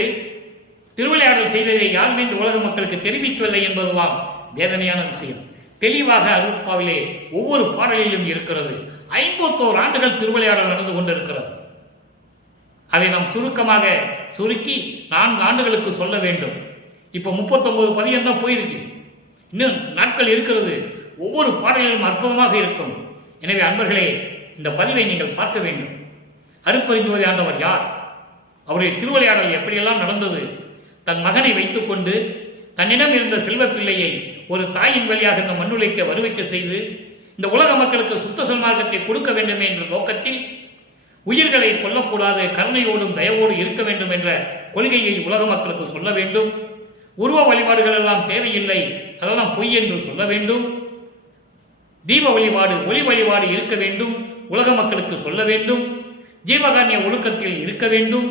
திருவிளையாடல் செய்ததை யாருமே இந்த உலக மக்களுக்கு தெரிவிக்கவில்லை என்பதுதான் வேதனையான விஷயம். தெளிவாக அருட்பாவிலே ஒவ்வொரு பாடலிலும் இருக்கிறது. 51 ஆண்டுகள் திருவிளையாடல் நடந்து கொண்டிருக்கிறது. அதை நாம் சுருக்கமாக சுருக்கி 4 ஆண்டுகளுக்கு சொல்ல வேண்டும். இப்போ 39 பதியம் தான் போயிருக்கு, இன்னும் நாட்கள் இருக்கிறது. ஒவ்வொரு பாடலிலும் அற்புதமாக இருக்கும். எனவே அன்பர்களே, இந்த பதிவை நீங்கள் பார்க்க வேண்டும். அருப்பெருஞ்சோதி ஆண்டவர் யார்? அவருடைய திருவிளையாடல் எப்படியெல்லாம் நடந்தது? தன் மகனை வைத்துக் கொண்டு தன்னிடம் இருந்த செல்வ பிள்ளையை ஒரு தாயின் வழியாக இந்த மண்ணுலைக்க வருவிக்க செய்து இந்த உலக மக்களுக்கு சுத்த சன்மார்க்கத்தை கொடுக்க வேண்டுமே என்ற நோக்கத்தில் உயிர்களை கொல்லக்கூடாது, கருணையோடும் தயவோடு இருக்க வேண்டும் என்ற கொள்கையை உலக மக்களுக்கு சொல்ல வேண்டும். உருவ வழிபாடுகள் எல்லாம் தேவையில்லை, அதெல்லாம் பொய் என்று சொல்ல வேண்டும். தீப வழிபாடு, ஒளி வழிபாடு இருக்க வேண்டும், உலக மக்களுக்கு சொல்ல வேண்டும். ஜீவகாரிய ஒழுக்கத்தில் இருக்க வேண்டும்.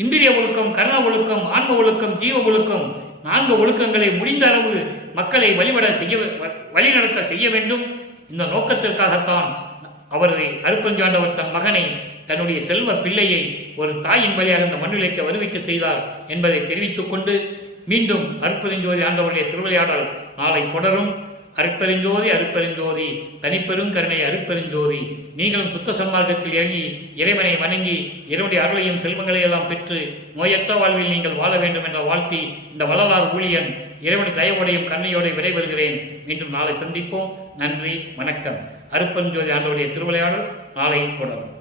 இந்திரிய ஒழுக்கம், கர்ண ஒழுக்கம், ஆன்ம ஒழுக்கம், ஜீவ ஒழுக்கம், 4 ஒழுக்கங்களை முடிந்த அளவு மக்களை வழிநடத்த செய்ய வேண்டும். இந்த நோக்கத்திற்காகத்தான் அவரது அருப்பெருஞ்சாண்டவர் தன் மகனை, தன்னுடைய செல்வ பிள்ளையை ஒரு தாயின் வழியாக இந்த மண்ணுலைக்க வருவிக்க செய்தார் என்பதை தெரிவித்துக் கொண்டு மீண்டும் அருப்பெருஞ்சோதி ஆண்டவருடைய திருவிளையாடல் நாளை தொடரும். அருப்பெருஞ்சோதி அருப்பெருஞ்சோதி தனிப்பெரும் கருணை அருப்பெருஞ்சோதி. நீங்களும் சுத்த சன்மார்க்கத்தில் இறங்கி இறைவனை வணங்கி இறைவனுடைய அருளையும் செல்வங்களை எல்லாம் பெற்று நோயற்ற வாழ்வில் நீங்கள் வாழ வேண்டும் என்ற வாழ்த்தி இந்த வள்ளலார் ஊழியன் இறைவனுடைய தயவோடையும் கருணையோடு விடைபெறுகிறேன். மீண்டும் நாளை சந்திப்போம். நன்றி, வணக்கம். அருப்பெருஞ்சோதி ஆண்டவருடைய திருவிளையாடல் நாளை தொடரும்.